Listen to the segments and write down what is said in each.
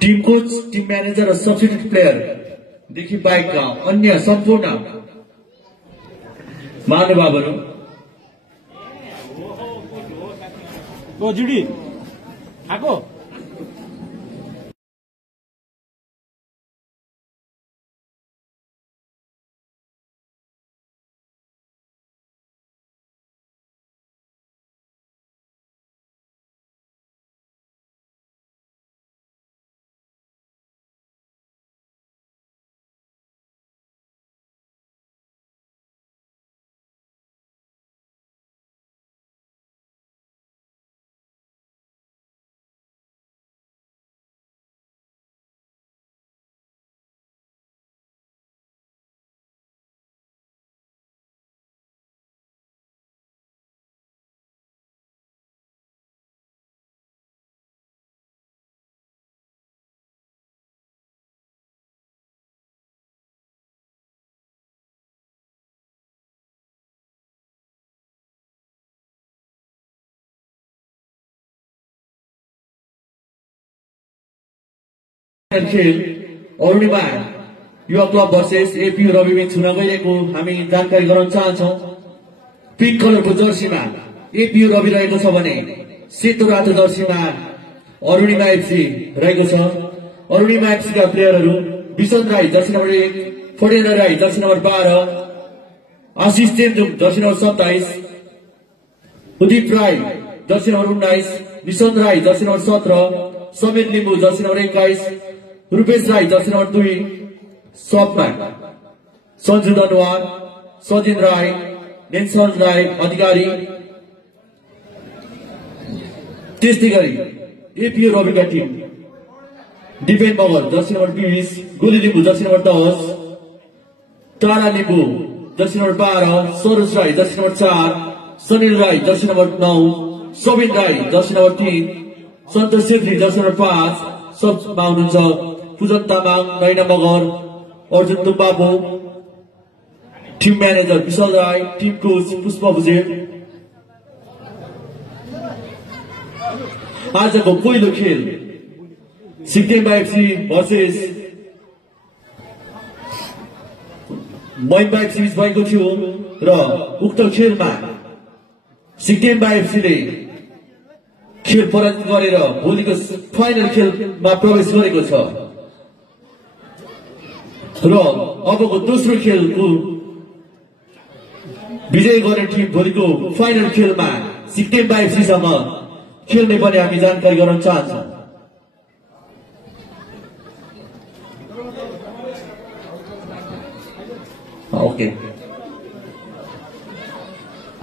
Team coach, team manager र substitute player देखि बाहेकका अन्य सम्पूर्ण महानुभावहरू ओ जुडी आको खेल अरुणिमा युवा क्लब भर्सेस एपीयू रविबिच हुन गइरहेको हामी जानकारी गराउन चाहन्छौं। पिंक कलरको जर्सीमा एपीयू रवि रहेको छ भने सेतो रातो जर्सीमा अरुणिमा एफसी रहेको छ। अरुणिमा एफसी का प्लेयरहरू Bishan Rai jersey number 1, Phadendra Rai jersey number 12, Ashish Chemjong jersey number 27, Udit Rai jersey number 19, Nishant Rai jersey number 17, Samir Limbu jersey number 21, Rupesh Rai jersey number 2, सबमा सञ्जु दनवार, सजिन राई, नेन्सन राई अधिकारी। त्यस्तै गरी एपीयू रविका team Dipen Magar jersey number 20, Goli Limbu jersey number 10, Tara Limbu jersey number 12, Saroj Rai jersey number 4, Sanil Rai jersey number 9, Sabin Rai jersey number 3, Santosh Chhetri jersey number 5, सबमा हुनुहुन्छ Pujan Tamang, Naina Magar, Arjun Tumbabu, team manager Bishal Rai, team coach Pushpa Bhujel. आजको पहिलो खेल Sikkim FC versus Mahima FC बीच भएको थियो र उक्त खेलमा सिक्किम एफसीले खेल पराजित गरेर भोलिको फाइनल खेलमा प्रवेश गरेको छ र अबको दोस्रो खेलको विजय गर्ने टिम भोलिको फाइनल खेलमा सिक्किम एफसीसँग खेल्ने पनि हामी जानकारी गराउन चाहन्छौँ। ओके,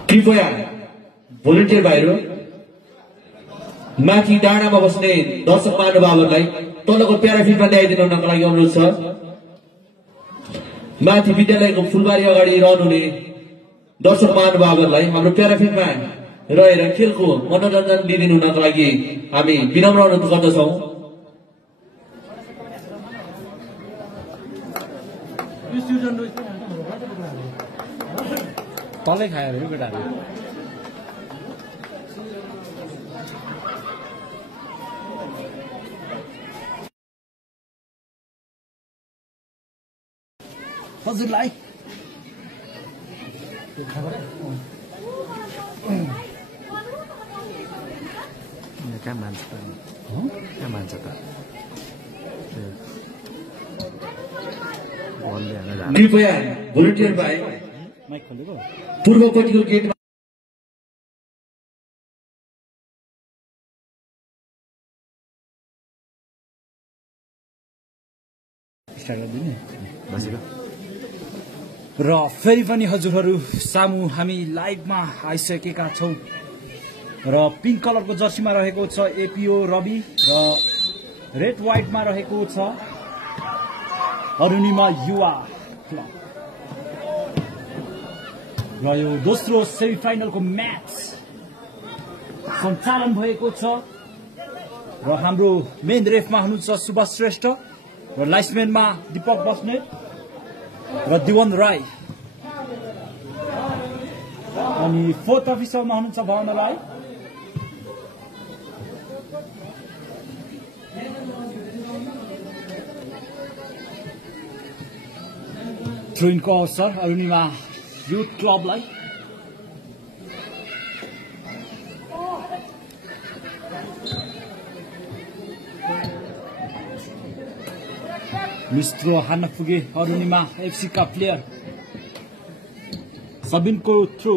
कृपया भोलिन्टियर भाइहरू माथि डाँडामा बस्ने दर्शक महानुभावहरूलाई तलको प्याराफिटमा ल्याइदिनु हुनको लागि अनुरोध छ। माथि विद्यालयको फुलबारी अगाडि रहनुहुने दर्शक महानुभावहरूलाई हाम्रो प्याराफिटमा रहेर खेलको मनोरञ्जन लिइदिनु हुनको लागि हामी विनम्र अनुरोध गर्दछौँ। तलै खायो अरे केटाहरु हजुरलाई कहाँ मान्छ त कहाँ मान्छ त कृपया भोलिन्टियर भाइ माइक खोलेको पूर्वपट्टिको गेटमा स्टार्ट गरिदिने बसेको र फेरि पनि हजुरहरू सामु हामी लाइभमा आइसकेका छौं र पिंक कलरको जर्सीमा रहेको छ एपीओ रवि र रेड व्हाइटमा रहेको छ अरुणिमा युवा क्लब र यो दोस्रो सेमिफाइनलको म्याच सञ्चालन भएको छ र हाम्रो मेन रेफमा हुनुहुन्छ सुभाष श्रेष्ठ र लाइसम्यानमा दीपक बस्नेत र दिवन राई अनि फोर्थ अफिसरमा हुनुहुन्छ भावना राई थ्रोइनको अवसर अरुणिमा युथ क्लबलाई। मिस्त्रो हान्न पुगे अरुणिमा एफसी का प्लेयर सबिनको throw.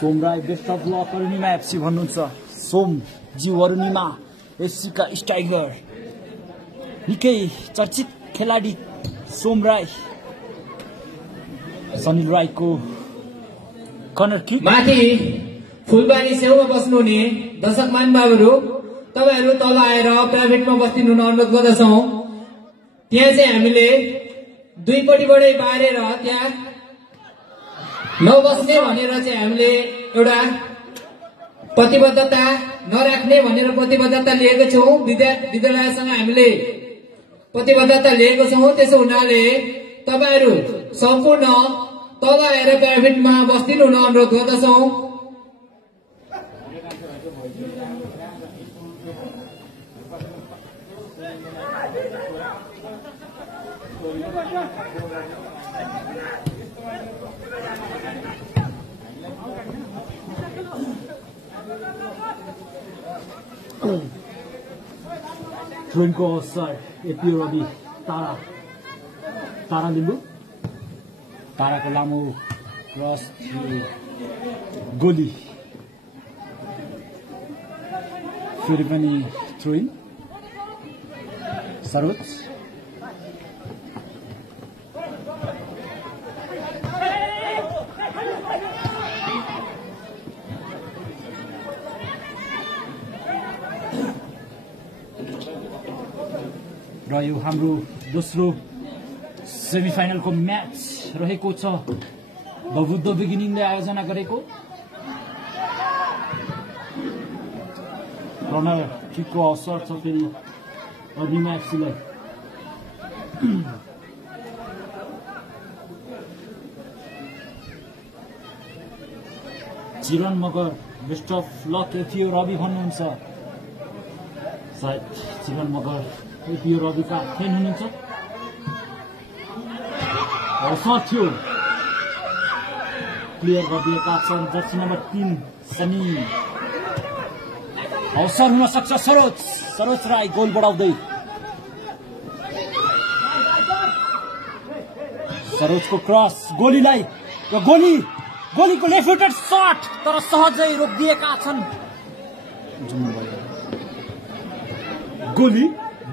Som Rai best of luck Arunima FC भन्नुहुन्छ। सोम जी अरुणिमा एफसी का स्ट्राइकर निकै चर्चित खेलाडी सोम राई। सनिल राईको कर्नर किक। माथि फुलबारी छेउमा बस्नुहुने दर्शक महानुभावहरू तपाईहरु तल आएर प्राइभेटमा बस्दिनु हुन अनुरोध गर्दछौं। त्यहाँ चाहिँ हामीले दुईपट्टिबाटै बारेर त्यहाँ नबस्ने भनेर चाहिँ हामीले एउटा प्रतिबद्धता नराख्ने भनेर प्रतिबद्धता लिएको छौं। विद्यालयसँग हामीले प्रतिबद्धता लिएको छौं। त्यसो हुनाले तपाईहरु सम्पूर्ण तल आएर प्राइभेटमा बस्दिनु हुन अनुरोध गर्दछौं। थ्रोइनको अवसर एपी रवि तारा लिम्बू। ताराको लामो क्रस गोली फेरि पनि थ्रोइन सरोज। र यो हाम्रो दोस्रो सेमिफाइनलको म्याच रहेको छ बुद्ध बिगिनिङले आयोजना गरेको। कर्नर किकको अवसर छ फेरि अरुणिमा एफसीलाई। Chiran Magar best of luck APO Ravi भन्नुहुन्छ। सायद चिरन मगर एपीओ रविका फ्यान हुनुहुन्छ। अवसर थियो क्लियर गरिदिएका छन् जर्सी नम्बर 3 सनी। अवसर हुन सक्छ सरोज राई गोल बढाउँदै। सरोजको क्रस गोलीलाई र गोलीको लेफ्ट फुटेड शट तर सहजै रोकिदिएका छन्।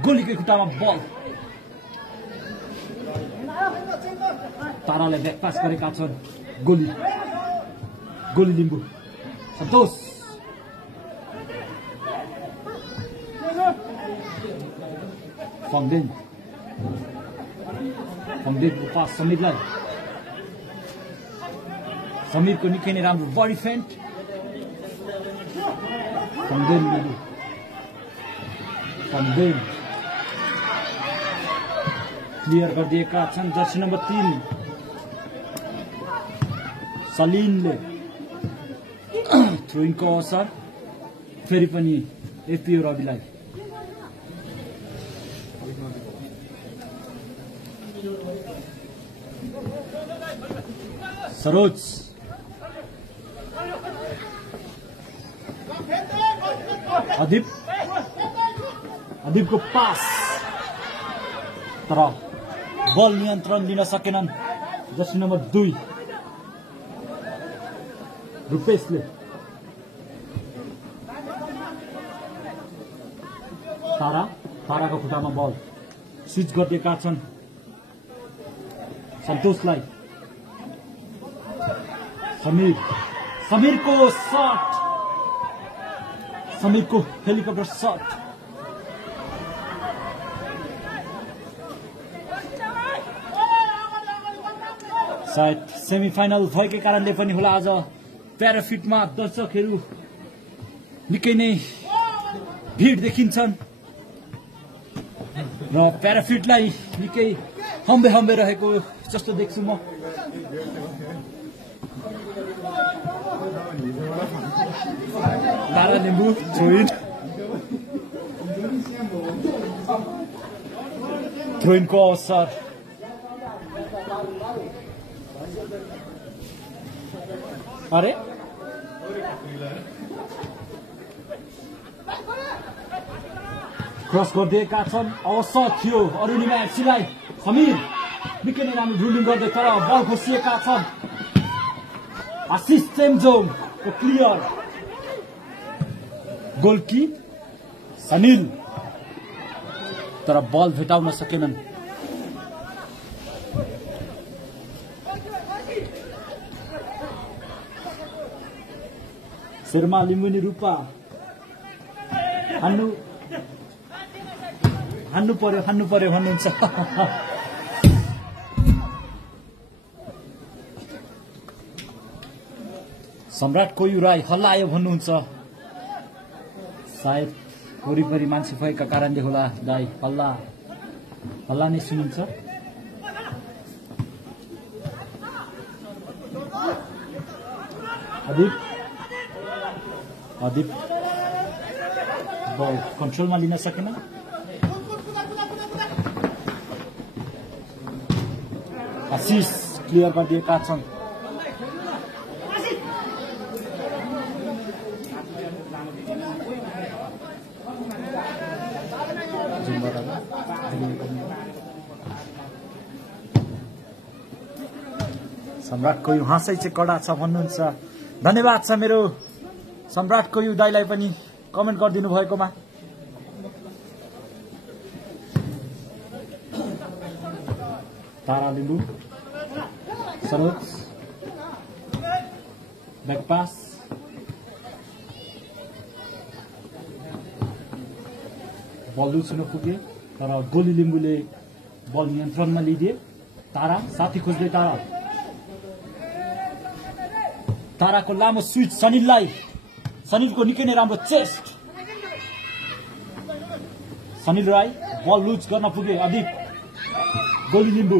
गोलीकै खुट्टामा बल ताराले ब्याकपास गरेका छन्। गोली लिम्बू सन्तोष फङ्देनको पास समीरलाई। समीरको निकै नै राम्रो बडी फेन्ट। फङ्देन क्लियर गरिदिएका छन् जर्सी नम्बर 3 सलिनले। थ्रोइनको अवसर फेरि पनि एपीओ रविलाई। सरोज अदीपको पास तर बल नियन्त्रण लिन सकेनन् जर्सी नम्बर 2 रुपेशले। ताराको खुट्टामा बल स्विच गरिदिएका छन् सन्तोषलाई। समीरको शट समीरको हेलिकप्टर शट। सायद सेमिफाइनल भएकै कारणले पनि होला आज प्याराफिटमा दर्शकहरू निकै नै भिड देखिन्छन् र प्याराफिटलाई निकै हम्बे रहेको जस्तो देख्छु म। तारा लिम्बू थ्रोइनको अवसर अरे क्रस गरिदिएका छन् अवसर थियो अरुणिमा एफसीलाई समीर निकै नै राम्रो ड्रिबलिङ गर्दै तर बल खोसिएका छन् आशिष चेम्जोङको क्लियर गोलकी सनिल तर बल भेटाउन सकेनन् शर्मा लिम्बुनी रूपा हान्नु पर्यो भन्नुहुन्छ सम्राट कोयु राई हल्लायो भन्नुहुन्छ सायद वरिपरि मान्छे भएका कारणले होला दाई हल्ला नै सुनिन्छ अदिप बल कन्ट्रोलमा लिन सकेन आशिष क्लियर गरिदिएका छन् सम्राटको यो हाँसै चाहिँ कडा छ भन्नुहुन्छ धन्यवाद छ मेरो सम्राटको यो दाइलाई पनि कमेन्ट गरिदिनु भएकोमा तारा लिम्बू सरोज ब्याकपास बल लुच्न पुगे तर गोली लिम्बूले बल नियन्त्रणमा लिदिए तारा साथी खोज्दै ताराको लामो स्विच सनिलको निकै नै राम्रो चेस्ट सनिल राई बल लुज गर्न पुगे अधिक गोली लिम्बू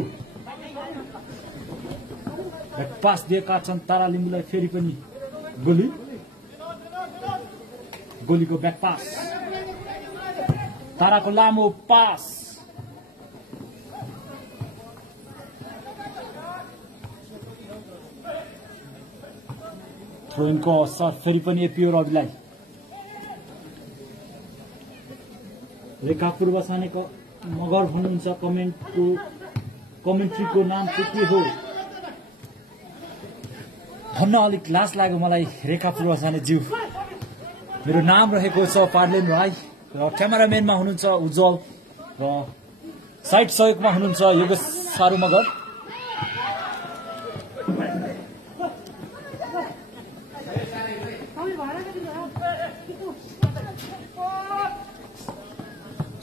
पास दिएका छन् तारा लिम्बूलाई फेरि पनि गोलीको ब्याक पास ताराको लामो पास थ्रोइनको असर फेरि पनि एपिओ रविलाई रेखा पूर्व सानेको मगर भन्नुहुन्छ कमेन्ट्रीको नाम चाहिँ के हो भन्न अलिक लाज लाग्यो मलाई रेखा पूर्व साने ज्यू मेरो नाम रहेको छ पार्लेन राई र क्यामेराम्यानमा हुनुहुन्छ उज्जवल र साइड सहयोगमा हुनुहुन्छ योगेश सारू मगर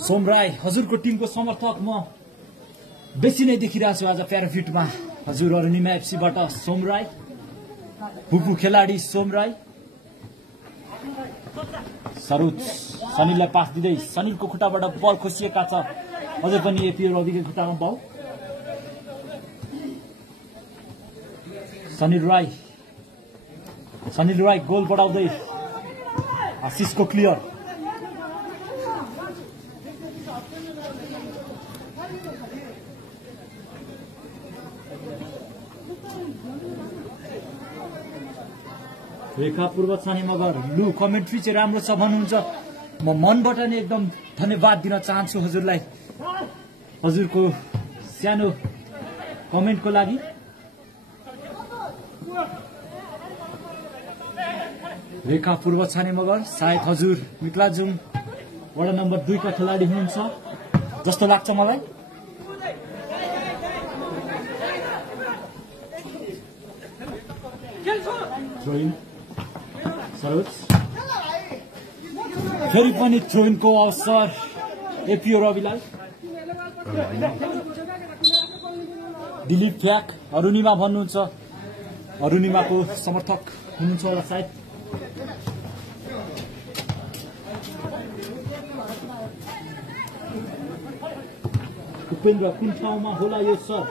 सोम राई हजुरको टिमको समर्थक म बेसी नै देखिरहेको छु आज प्याराफिटमा हजुर अरुणिमा एफसीबाट सोम राई भुपु खेलाडी सोम राई सरोज सनिललाई पास दिँदै सनिलको खुट्टाबाट बल खोसिएका छ अझै पनि एपिओ रविको खुट्टामा बल सनिल राई गोल बढाउँदै आशिषको क्लियर रेखा पूर्व छाने मगर लु कमेन्ट्री चाहिँ राम्रो छ भन्नुहुन्छ म मनबाट नै एकदम धन्यवाद दिन चाहन्छु हजुरलाई हजुरको सानो कमेन्टको लागि रेखा पूर्व छाने मगर सायद हजुर मिक्लाजुङ वडा नम्बर 2 का खेलाडी हुनुहुन्छ जस्तो लाग्छ मलाई सरोज फेरि पनि थ्रोइनको अवसर एपिओ रविलाई दिलीप फ्याक अरुणिमा भन्नुहुन्छ अरुणिमाको समर्थक हुनुहुन्छ होला सायद उपेन्द्र कुन ठाउँमा होला यो सर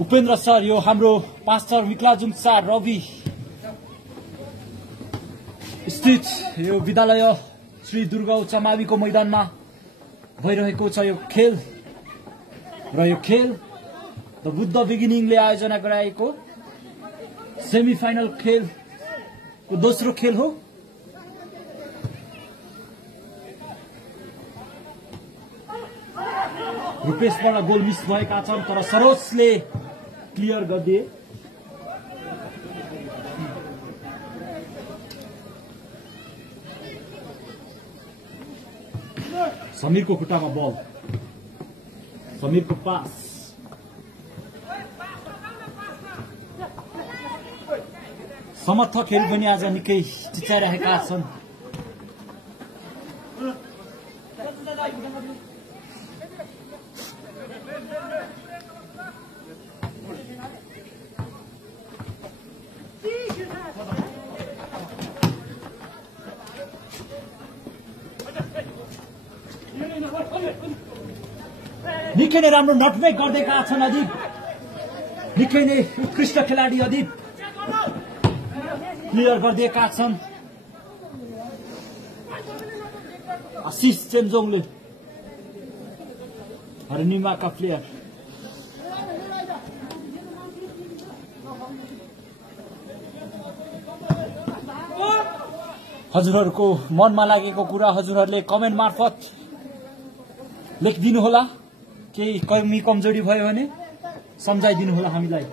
उपेन्द्र सर यो हाम्रो पास्टर मिक्लाजुङ 4 रवि स्थित यो विद्यालय श्री दुर्गा उच्च माविको मैदानमा भइरहेको छ यो खेल र यो खेल द बुद्ध बिगिनिङले आयोजना गराएको सेमी फाइनल खेलको दोस्रो खेल हो। रुपेशबाट गोल मिस भएका छन् तर सरोजले क्लियर गरिदिए। समीरको खुट्टामा बल, समीरको पास, समर्थकहरू पनि आज निकै चिचाइरहेका छन्। निकै नै राम्रो नटमेक गर्दैका छन् अदिप, निकै नै उत्कृष्ट खेलाडी अदिप क्लियर गरिदिएका छन् आशिष चेन्जोङले। हरिनिमाका प्लेयर हजुरहरूको मनमा लागेको कुरा हजुरहरूले कमेन्ट मार्फत लेखिदिनु होला। केही कमी कमजोरी भयो भने सम्झाइदिनु होला हामीलाई।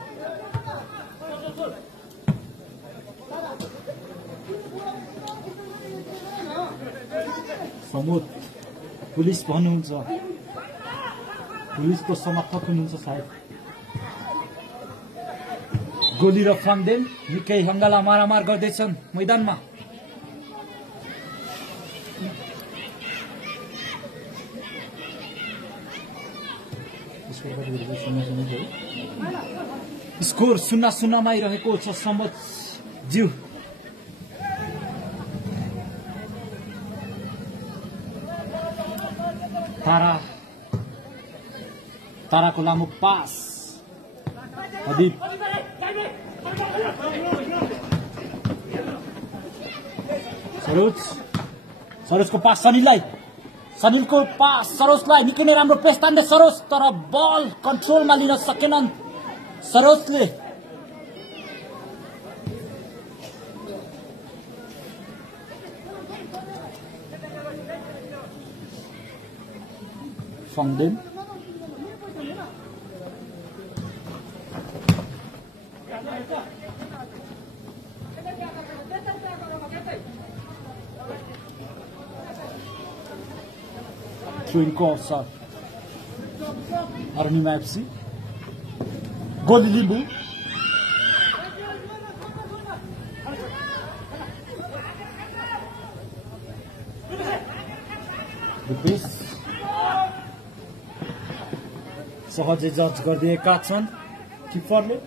समोद पुलिस भन्नुहुन्छ, पुलिसको समर्थक हुनुहुन्छ सायद। गोली र फाङ्देन निकै हङ्गाला मारामार गर्दैछन् मैदानमा। स्कोर 0-0 मै रहेको छ समोद ज्यू। ताराको लामो पास अदिप, सरोजको पास सनिललाई, सनिलको पास सरोजलाई, निकै नै राम्रो प्रेस तान्दै सरोज, तर बल कन्ट्रोलमा लिन सकेनन् सरोजले। फाङ्देन थ्रोइनको अवसर अरुणिमा एफसी। गोली लिम्बू, रुपेश सहजै जज गरिदिएका छन् किपरले।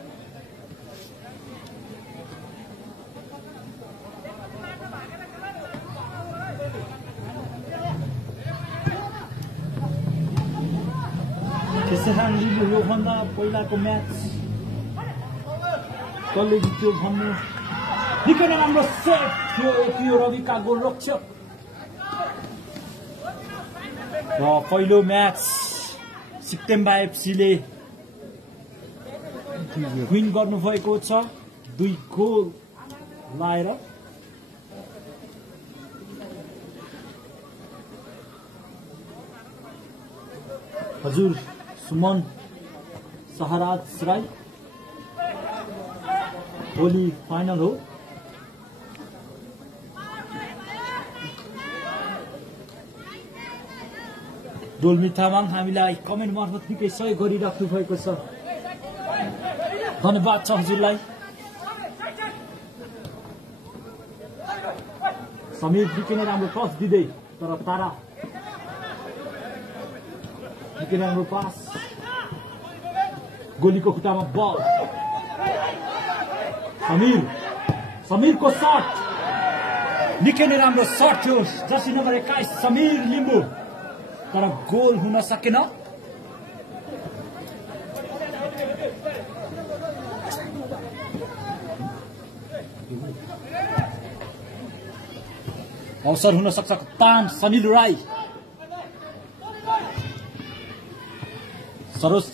त्यसैхан लिम्बू योभन्दा पहिलाको म्याच कसले जित्यो भन्नु निकै नै राम्रो सेट थियो एपीओ रविका गोलरक्षक। र पहिलो म्याच सिक्तेम्बा एफसीले विन गर्नुभएको छ 2 गोल लाएर। हजुर सुमन सहराज राई, भोलि फाइनल हो। डोल्मी तामाङ हामीलाई कमेन्ट मार्फत निकै सहयोग गरिराख्नु भएको छ, धन्यवाद छ हजुरलाई। समीर निकै नै राम्रो टच दिँदै, तर तारा निकै राम्रो पास, गोलीको खुट्टामा बल, समीरको शट निकै नै राम्रो शट थियो जर्सी नम्बर 21 समीर लिम्बू, तर गोल हुन सकेन। अवसर हुन सक्छ तान सनिल राई, सरोज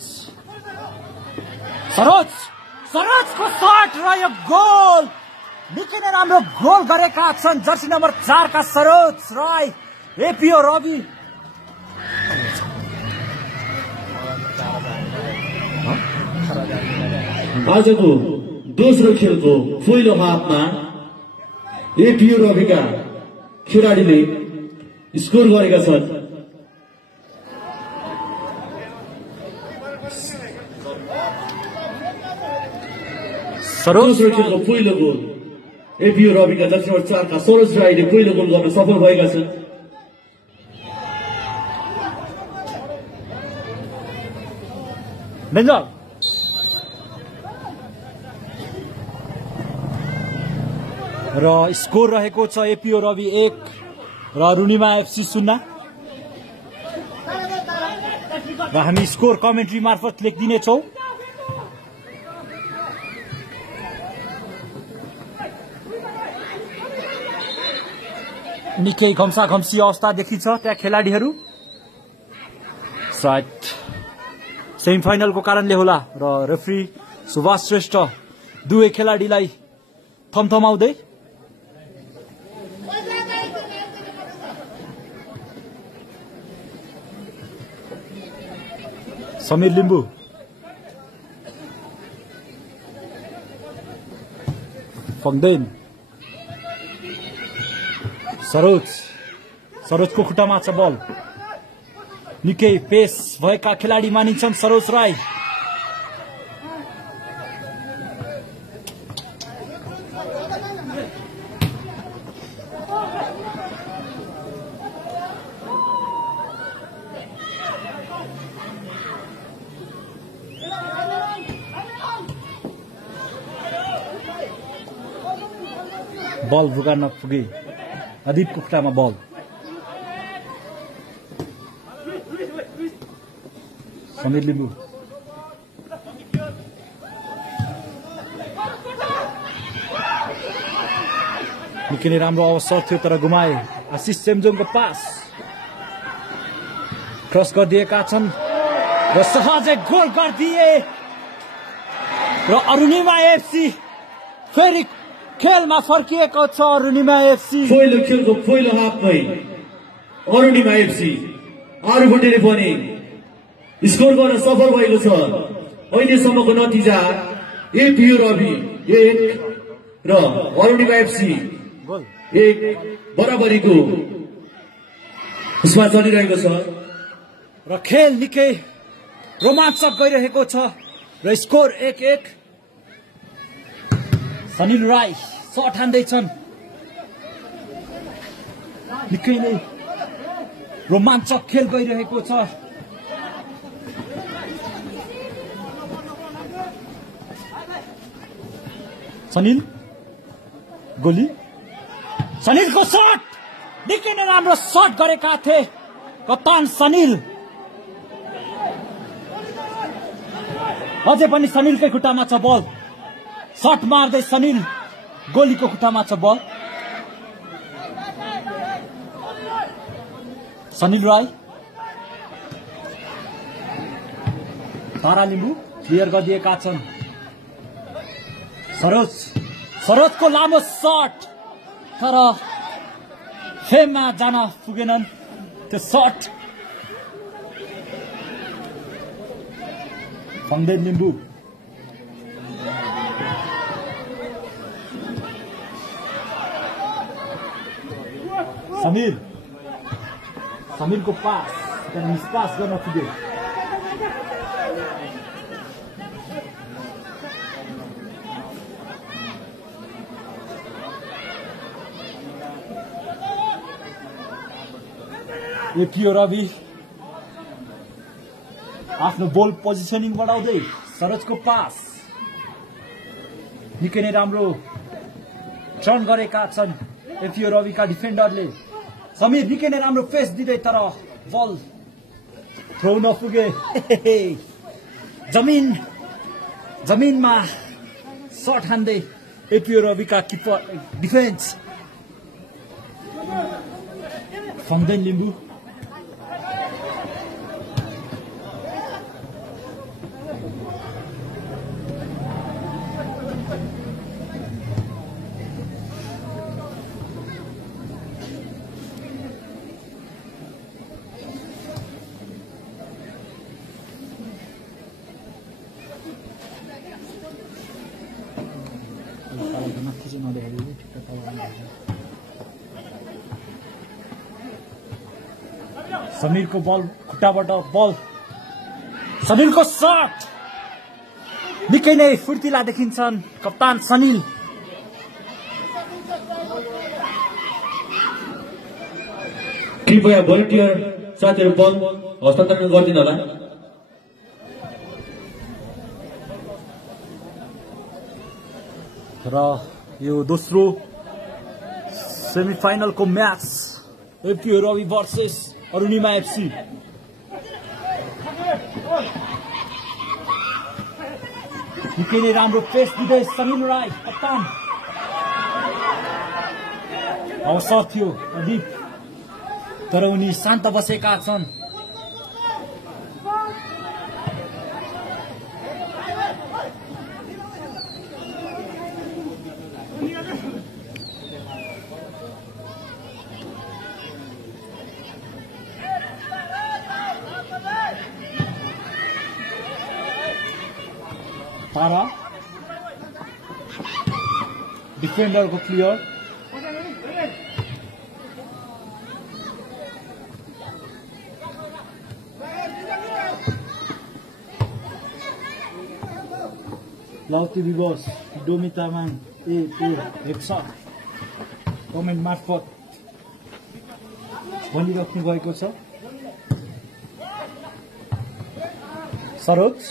सरोज सरोजको शट र यो गोल निकै नै राम्रो गोल गरेका छन् जर्सी नम्बर 4 का सरोज राई एपीओ रवि आजको दोस्रो खेलको पहिलो हाफमा एपीओ रविका खेलाडीले स्कोर गरेका छन्। दोस्रो खेलको पहिलो goal APO Ravika Jersey number 4 का सरोज राईले पहिलो गोल गर्न सफल भएका छन्। बेन्जल र स्कोर रहेको छ एपीओ रवि 1 र रुनिमा एफसी 0 र हामी स्कोर कमेन्ट्री मार्फत लेखिदिनेछौँ। निकै घम्सा घम्सी अवस्था देखिन्छ त्यहाँ खेलाडीहरू सायद सेमिफाइनलको कारणले होला र रेफ्री सुभाष श्रेष्ठ दुवै खेलाडीलाई थमथमाउँदै समीर लिम्बू फङ्देन सरोजको खुट्टामा छ बल निकै पेस भएका खेलाडी मानिन्छन् सरोज राई बल भुगान पुगे अदितको खुट्टामा बल समीर लिम्बू निकै नै राम्रो अवसर थियो तर गुमाए। आशिष चेम्जोङको पास क्रस गरिदिएका छन् र सहजै गोल गरिदिए र अरुणिमा एफसी फेरि खेलमा फर्किएको छ। अरुणिमा एफसी पहिलो खेलको पहिलो हाफमै अरुणिमा एफसी आरुबटेले पनि स्कोर गर्न सफल भएको छ। अहिलेसम्मको नतिजा एपीओ रवि 1 र अरुणिमा एफसी 1 बराबरीको उसमा चलिरहेको छ र खेल निकै रोमाञ्चक गइरहेको छ र स्कोर 1-1। सनिल राई शट हान्दैछन् निकै नै रोमाञ्चक खेल गइरहेको छ। सनिल गोली सनिलको शट निकै नै राम्रो शट गरेका थिए कप्तान सनिल अझै पनि सनिलकै खुट्टामा छ बल शट मार्दै सनिल गोलीको खुट्टामा छ बल सनिल राई तारा लिम्बू क्लियर गरिदिएका छन्। सरोजको लामो शट तर फेममा जान पुगेनन् त्यो शट। फङ्देन लिम्बू समीरको पास मिसपास गर्न पुग्यो। एपीओ रवि आफ्नो बल पोजिसनिङ बढाउँदै सरोजको पास निकै नै राम्रो टर्न गरेका छन् एपीओ रविका डिफेन्डरले। समीर निकै नै राम्रो पेस दिँदै तर बल थ्रो नपुगे जमिनमा शट हान्दै एपीओ रविका किपर डिफेन्स। फङ्देन लिम्बू समीरको बल खुट्टाबाट बल सनीलको शट निकै नै फुर्तिला देखिन्छन् कप्तान सनील कृपया भोलिन्टियर साथीहरू बल हस्तान्तरण गरिदिनु होला र यो दोस्रो सेमिफाइनलको match APO Ravi versus Arunima FC निकै नै राम्रो पेस दिँदै सनील राई कप्तान अवसर थियो अदीप तर उनी शान्त बसेका छन् तारा डिफेन्डरको क्लियर लाउती विवश डोमी तामाङ कमेन्ट मार्फत भनिराख्नु भएको छ सरोज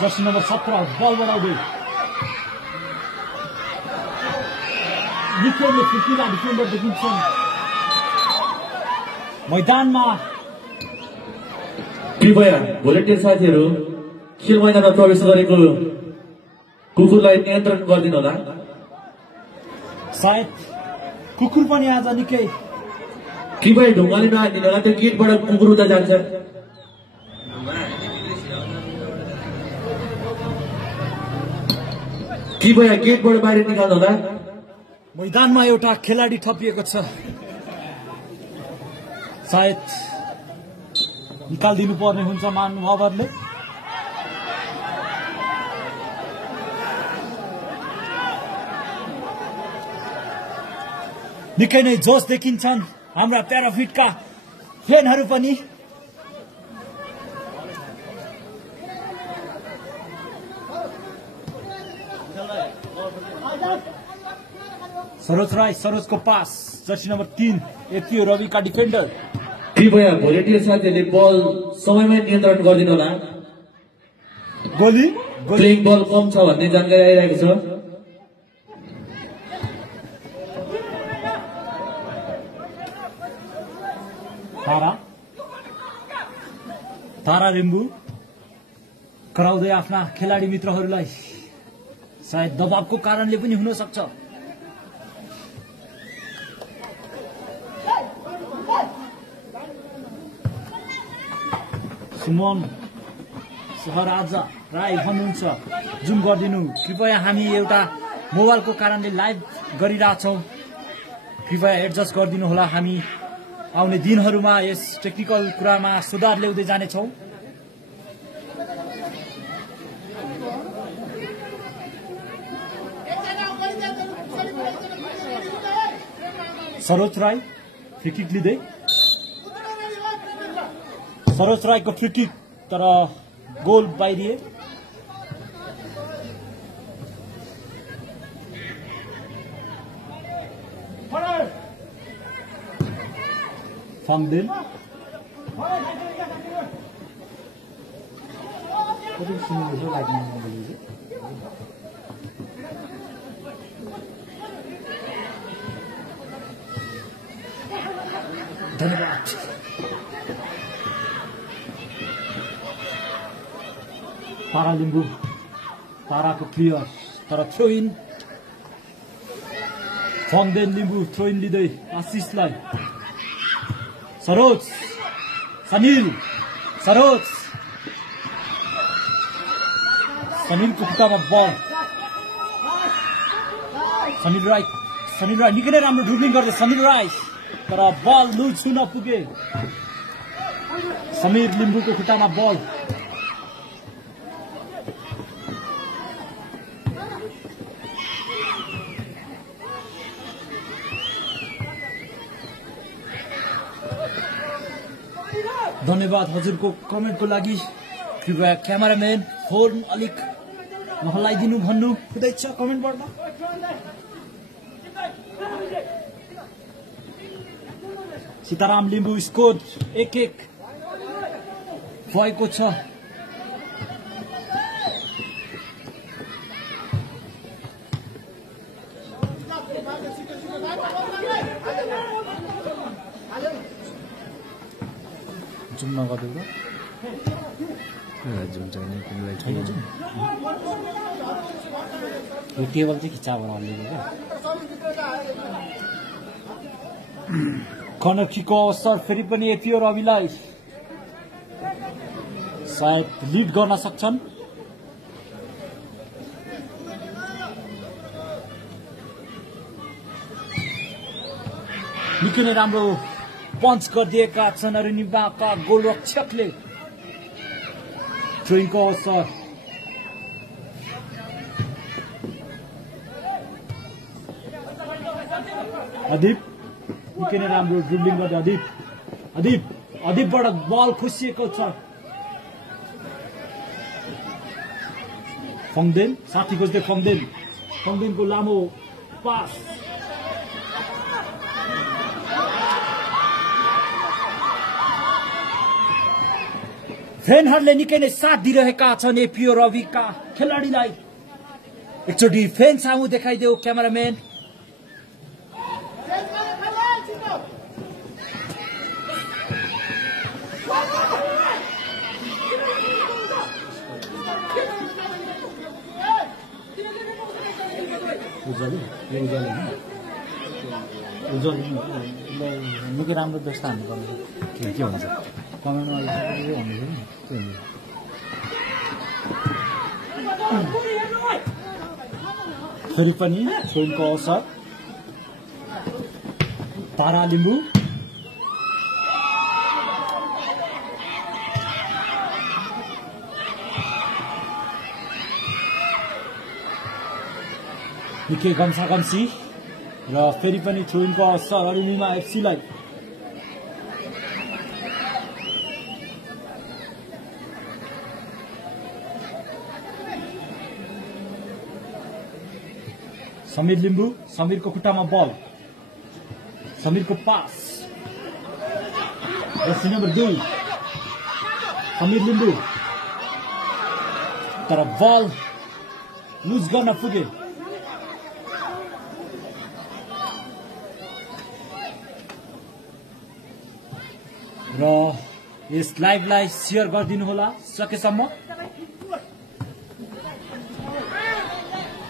जर्सी नम्बर 17 बल बढाउँदै निकै फुर्तिला डिफेन्डर देखिन्छन् मैदानमा कृपया भोलिन्टियर साथीहरू खेल मैदानमा प्रवेश गरेको कुकुरलाई नियन्त्रण गरिदिनु होला सायद कुकुर पनि आज निकै कृपया ढुङ्गाले नहालिदिनु होला त्यो गेटबाट कुकुर उता जान्छ कृपया गेटबाट बाहिर निकाल्नु होला मैदानमा एउटा खेलाडी थपिएको छ सायद निकालिदिनु पर्ने हुन्छ महानुभावहरूले निकै नै जोश देखिन्छन् हाम्रा प्याराफिटका फ्यानहरू पनि सरोज राई सरोजको पास जर्सी नम्बर 3 एपीओ रविका डिफेन्डर कृपया भोलिन्टियर साथीहरूले बल समयमै नियन्त्रण गरिदिनु होला गोली प्लेइङ बल कम छ भन्ने जानकारी आइरहेको छ तारा लिम्बू कराउँदै आफ्ना खेलाडी मित्रहरूलाई सायद दबावको कारणले पनि हुन सक्छ सुमन सहराजा राई भन्नुहुन्छ जुम गरिदिनु कृपया हामी एउटा मोबाइलको कारणले लाइभ गरिरहेछौँ कृपया एडजस्ट गरिदिनु होला हामी आउने दिनहरूमा यस टेक्निकल कुरामा सुधार ल्याउँदै जानेछौँ सरोज राई फ्रिकिक लिँदै सरोज राईको फ्रिकिक तर गोल बाहिरिए फामदेन धन्यवाद तारा लिम्बू ताराको क्लियर तर throw in Phangden Limbu throw in लिँदै आशिषलाई सरोज सनील सरोज सनीलको खुट्टामा बल सनील राई निकै नै राम्रो ड्रिब्लिङ गर्दै सनील राई तर बल लुज छुन पुगे समीर लिम्बूको खुट्टामा बल धन्यवाद हजुरको कमेन्टको लागि। कृपया क्यामेराम्यान फोन अलिक नहलाइदिनु भन्नु हुँदैछ कमेन्टबाट। सीताराम लिम्बू स्कोर 1-1 भएको छ। जुम नगर्दै जुम चाहिने तिमीलाई छैन जुम यो टेबल चाहिँ खिचाबाट हल्लिएको क्या। कर्नर किकको अवसर फेरि पनि एपिओ रविलाई सायद लिड गर्न सक्छन्। निकै नै राम्रो पञ्च गरिदिएका छन् अरुणिमाका गोलरक्षकले। थ्रोइनको अवसर अदिप निकै नै राम्रो ड्रिब्लिङ गर्दै अदिपबाट बल खुसिएको छ। फङदेन साथी खोज्दै फङदेनको लामो पास फ्यानहरूले निकै नै साथ दिइरहेका छन् एपिओ रविका खेलाडीलाई। एकचोटि फ्यान सामु देखाइदेऊ क्यामेराम्यान। निकै राम्रो जस्तो हान्नुपर्ने के भन्छ कमेन्टमा फेरि पनि थ्रोइनको अवसर तारा लिम्बू निकै गम्सी र फेरि पनि थ्रोइनको अवसर अरुणिमा एफसीलाई। समीर लिम्बू समीरको खुट्टामा बल समीरको pass jersey number 2 Samir Limbu तर बल लुज गर्न पुगे। र यस लाइभलाई शेयर गरिदिनु होला सकेसम्म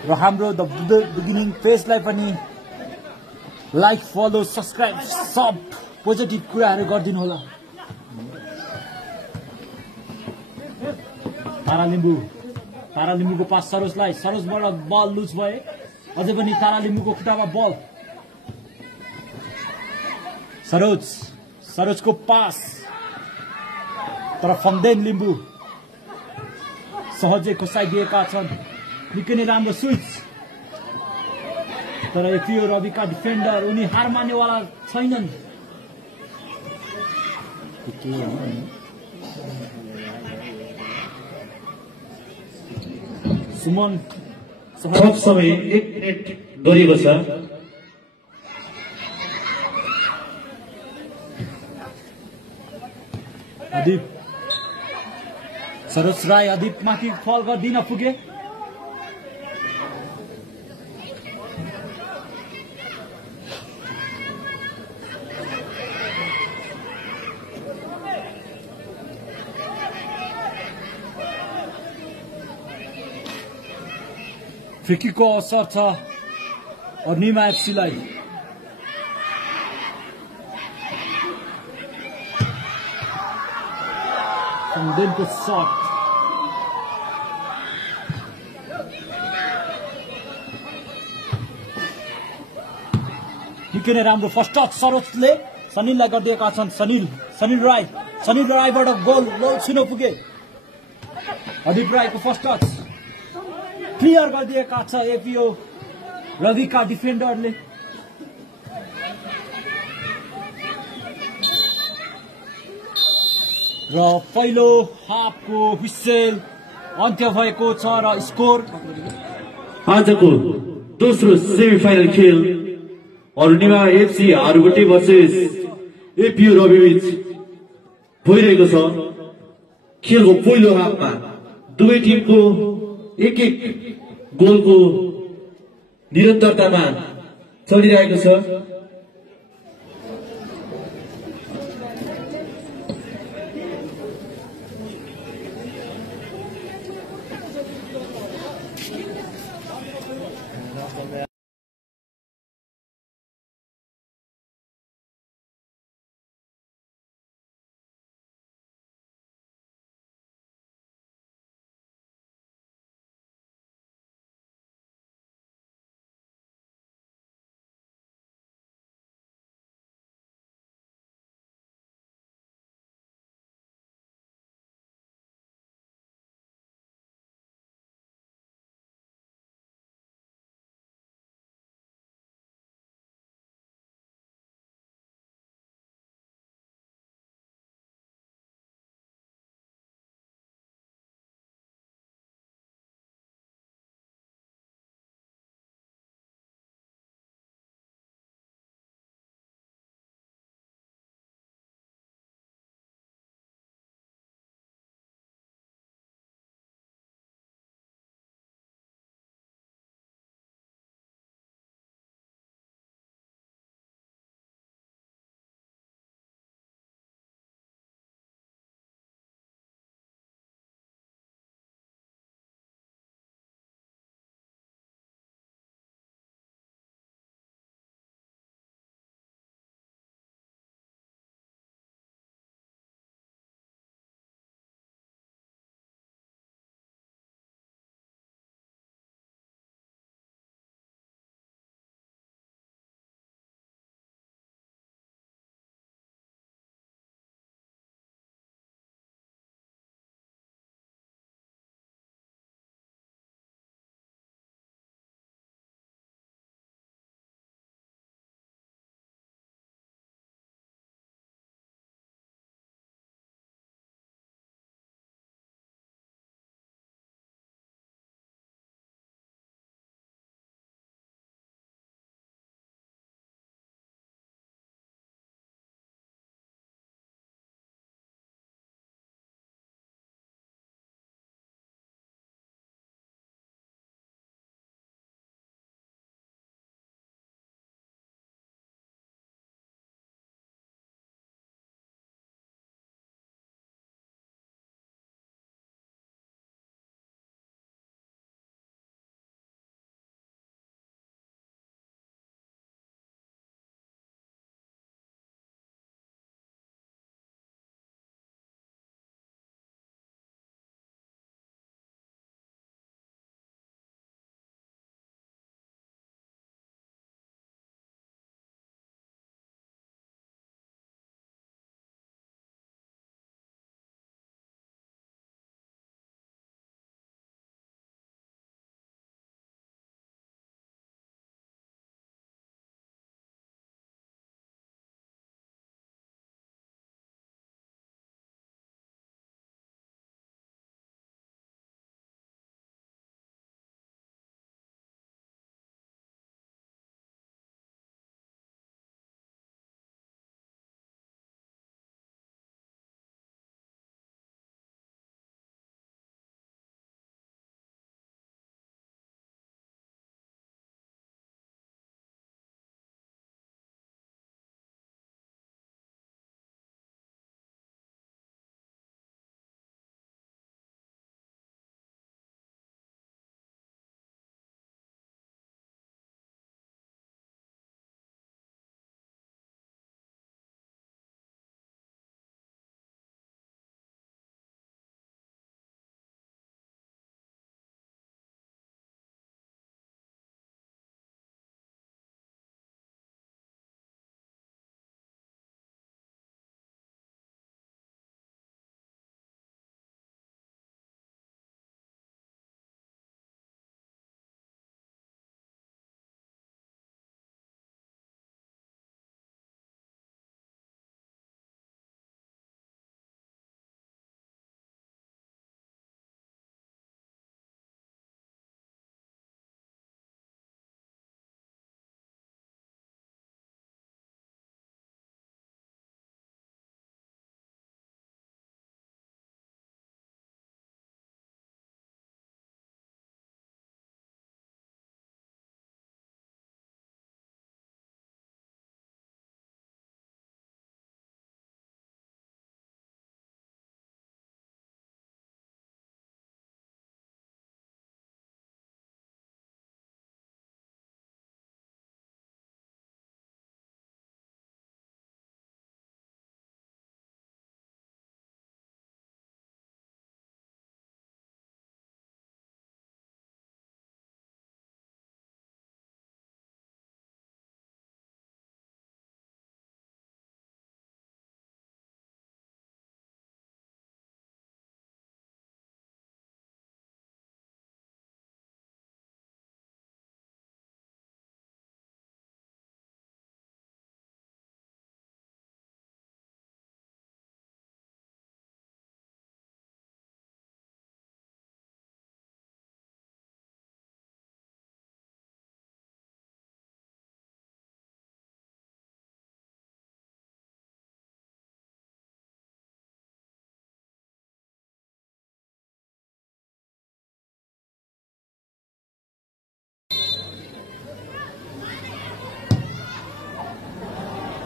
र हाम्रो द बिगिनिङ पेजलाई पनि लाइक फलो सब्सक्राइब सब पोजिटिभ कुराहरू गरिदिनु होला। तारा लिम्बूको पास सरोजबाट बल लुज भए। अझै पनि तारा लिम्बूको खुट्टामा बल सरोजको पास तर फङदेन लिम्बू सहजै खसाइदिएका छन्। निकै नै राम्रो स्विच तर एपिओ रविका डिफेन्डर उनी हार मान्नेवाला छैनन्। सुमन थप समय 1 मिनेट गरिएको छ। अदिप सरोज राई अदिपमाथि फल गरिदिन पुगे। फ्रिकीको अवसर छ अरुणिमा एफसीलाई। फङदेनको शट निकै नै राम्रो फर्स्ट टच सरोजले सनिललाई गरिदिएका छन्। सनिल राईबाट गोल छिन पुगे। अदिप राईको फर्स्ट टच क्लियर गरिदिएका छ एपिओ रविका डिफेन्डरले। र पहिलो हाफको हुइसेल अन्त्य भएको छ र स्कोर आजको दोस्रो सेमिफाइनल खेल अरुणिमा एफसी हारुगुटी भर्सेस एपियू रविबीच भइरहेको छ। खेलको पहिलो हाफमा दुवै टिमको एक गोलको निरन्तरतामा चलिरहेको छ।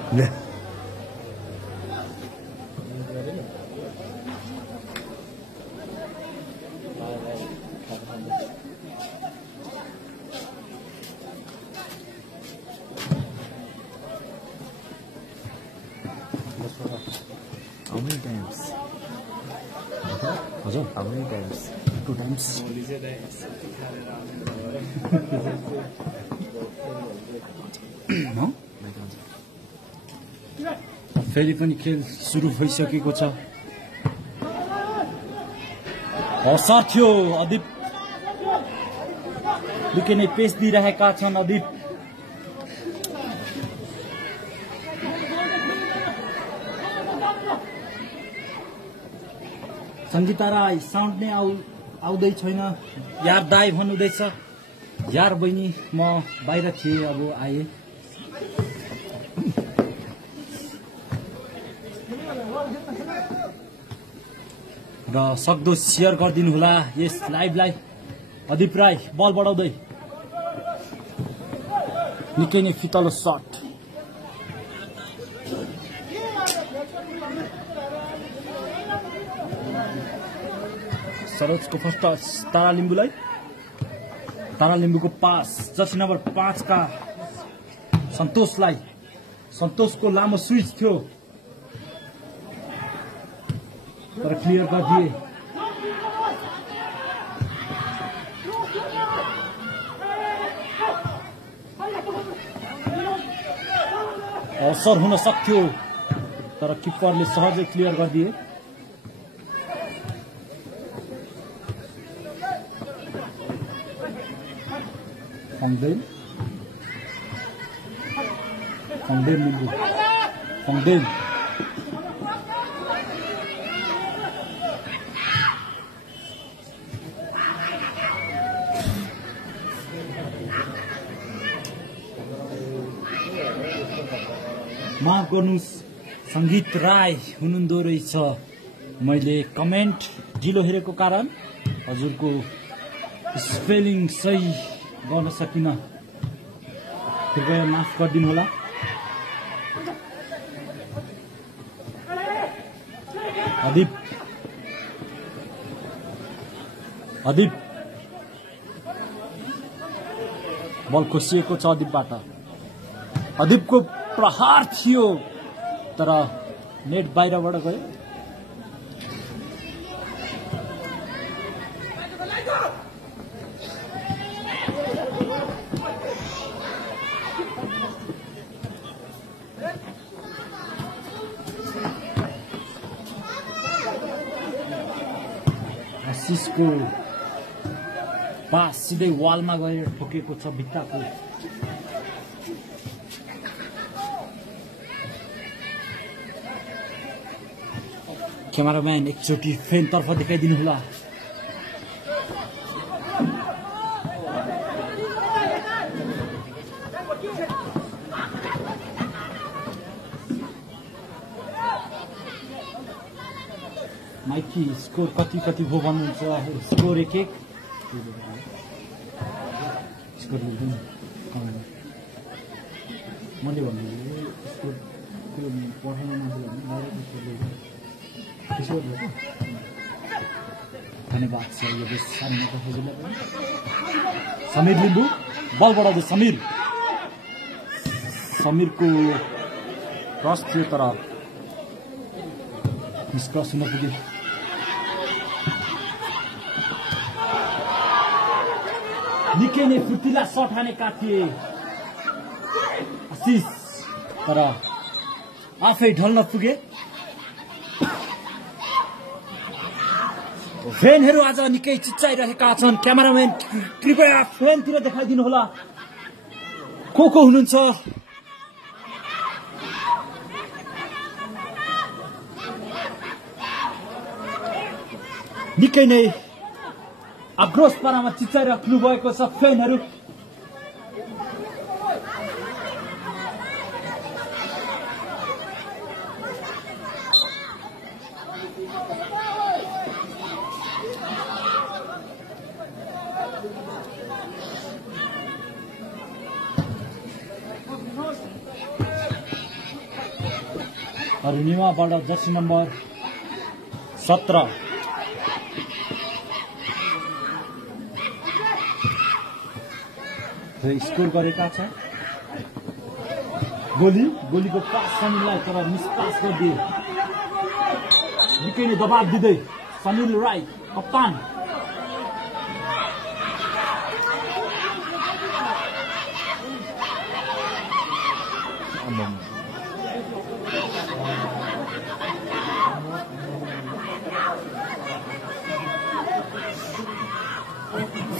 How many times? हजुर How many times? 2 times फेरि पनि खेल सुरु भइसकेको छ हसार थियो अदिप निकै नै पेस दिइरहेका छन् अदिप सङ्गीता राई साउन्ड नै आउँदै छैन यार दाई भन्नुहुँदैछ यार बहिनी म बाहिर थिएँ अब आएँ र सक्दो सेयर गरिदिनु होला यस लाइभलाई अदिप राई बल बढाउँदै निकै नै फितलो सट सरोजको फर्स्ट टच तारा लिम्बूको पास जर्सी नम्बर 5 का सन्तोषको लामो स्विच थियो तर क्लियर गरिदिए अवसर हुन सक्थ्यो तर किपरले सहजै क्लियर गरिदिए Fongden माफ गर्नुस् संगीत राय हुनुहुँदो रहेछ मैले कमेन्ट ढिलो हेरेको कारण हजुरको स्पेलिङ सही गर्न सकिन कृपया माफ गरिदिनु होला अदिप बल खोसिएको छ अदिपबाट अदिपको प्रहार थियो तर नेट बाहिरबाट गयो आशिषको पास सिधै वालमा गएर ठोकेको छ भित्ताको क्यामेराम्यान एकचोटि फ्रेमतर्फ देखाइदिनु होला माइकी स्कोर कति भयो भन्नुहुन्छ स्कोर 1-1 स्कोर मैले भन्नु स्कोर त्यो पठाउन धन्यवाद छ यो सामनेको हजुरलाई पनि समीर लिम्बू बल बढाउँदै समीरको क्रस थियो तर निष्क्रस हुन पुग्यो निकै नै फुर्तिला सट हानेका थिए आशिष तर आफै ढल्न पुगे फ्यानहरू आज निकै चिच्चाइरहेका छन् क्यामेराम्यान कृपया फ्यानतिर देखाइदिनु होला को हुनुहुन्छ निकै नै आक्रोश पारामा चिच्चाइराख्नु भएको छ फ्यानहरू अरुणिमाबाट जर्सी नम्बर 17 स्कोर गरेका छ। गोलीको पास सनिललाई तर मिसपास गरिदिए। निकै नै दबाब दिँदै सनिल राई कप्तान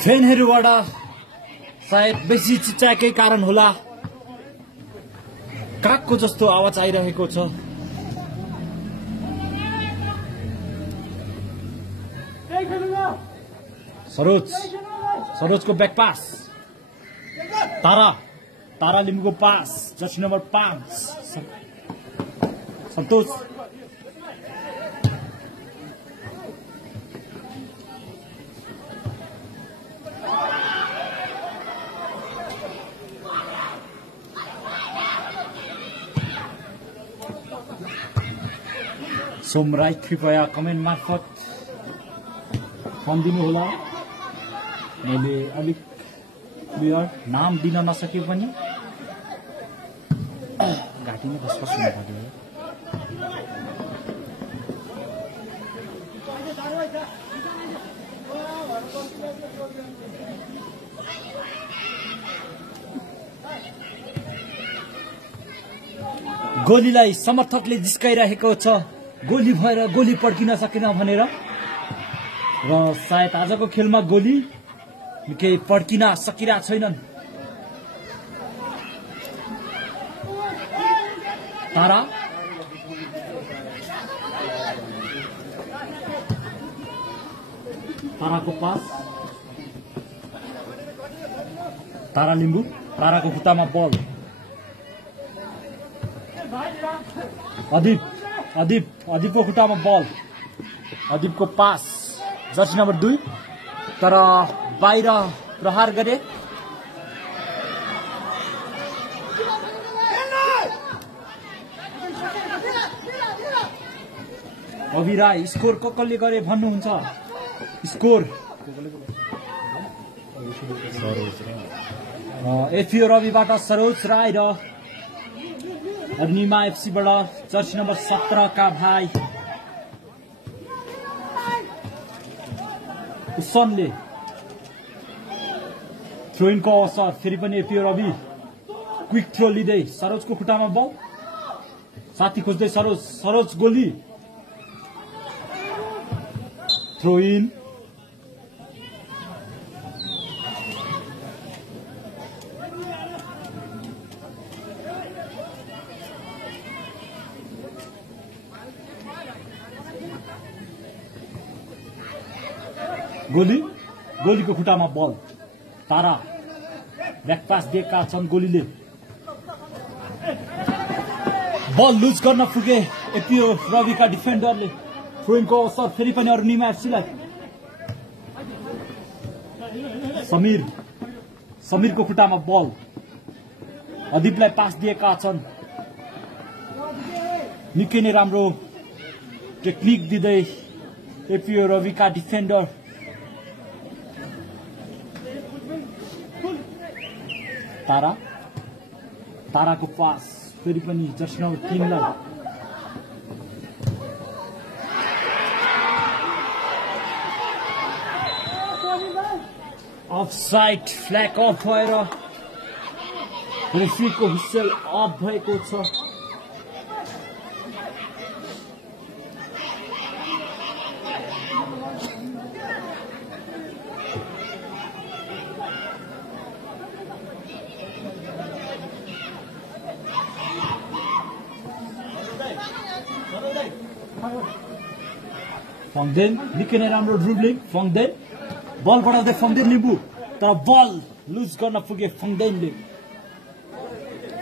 फ्यानहरूबाट सायद बेसी चिच्चाएकै कारण होला कागको जस्तो आवाज आइरहेको छ। सरोजको ब्याक पास तारा लिम्बूको पास जर्सी नम्बर 5 सन्तोष सोम राई कृपया कमेन्ट मार्फत भनिदिनु होला। मैले अलिक क्लियर नाम दिन नसके पनि घाँटी नै फसफस हुन पर्यो। गोलीलाई समर्थकले जिस्काइरहेको छ, गोली भएर गोली पड्किन सकेन भनेर र सायद आजको खेलमा गोली निकै पड्किन सकिरहेका छैनन्। ताराको पास तारा लिम्बू ताराको खुट्टामा बल अदीपको खुट्टामा बल अदीपको पास जर्सी नम्बर 2 तर बाहिर प्रहार गरे। अभिराई स्कोर कसले गरे भन्नुहुन्छ? स्कोर एफिओ रविबाट सरोज राई र अग्निमा एफसीबाट जर्सी नम्बर 17 का भाइ उसनले थ्रोइनको अवसर। फेरि पनि एफिओ रवि क्विक थ्रो लिँदै सरोजको खुट्टामा बल साथी खोज्दै सरोज गोली थ्रो इन। गोलीको खुट्टामा बल तारा ब्याकपास दिएका छन्। गोलीले बल लुज गर्न पुगे एपिओ रविका डिफेन्डरले। थ्रोइनको अवसर फेरि पनि अरुणिमा एफसीलाई। समीरको खुट्टामा बल अदीपलाई पास दिएका छन्। निकै नै राम्रो टेक्निक दिँदै एपिओ रविका डिफेन्डर ताराको पास फेरि पनि जर्सी नम्बर 3 लाई अफसाइड फ्ल्याग अफ भएर रेफ्रीको हुइसेल अफ भएको छ। फङदेन निकै नै राम्रो ड्रिब्लिङ। फङदेन बल बढाउँदै फङदेन लिम्बू तर बल लुज गर्न पुगे फङदेनले।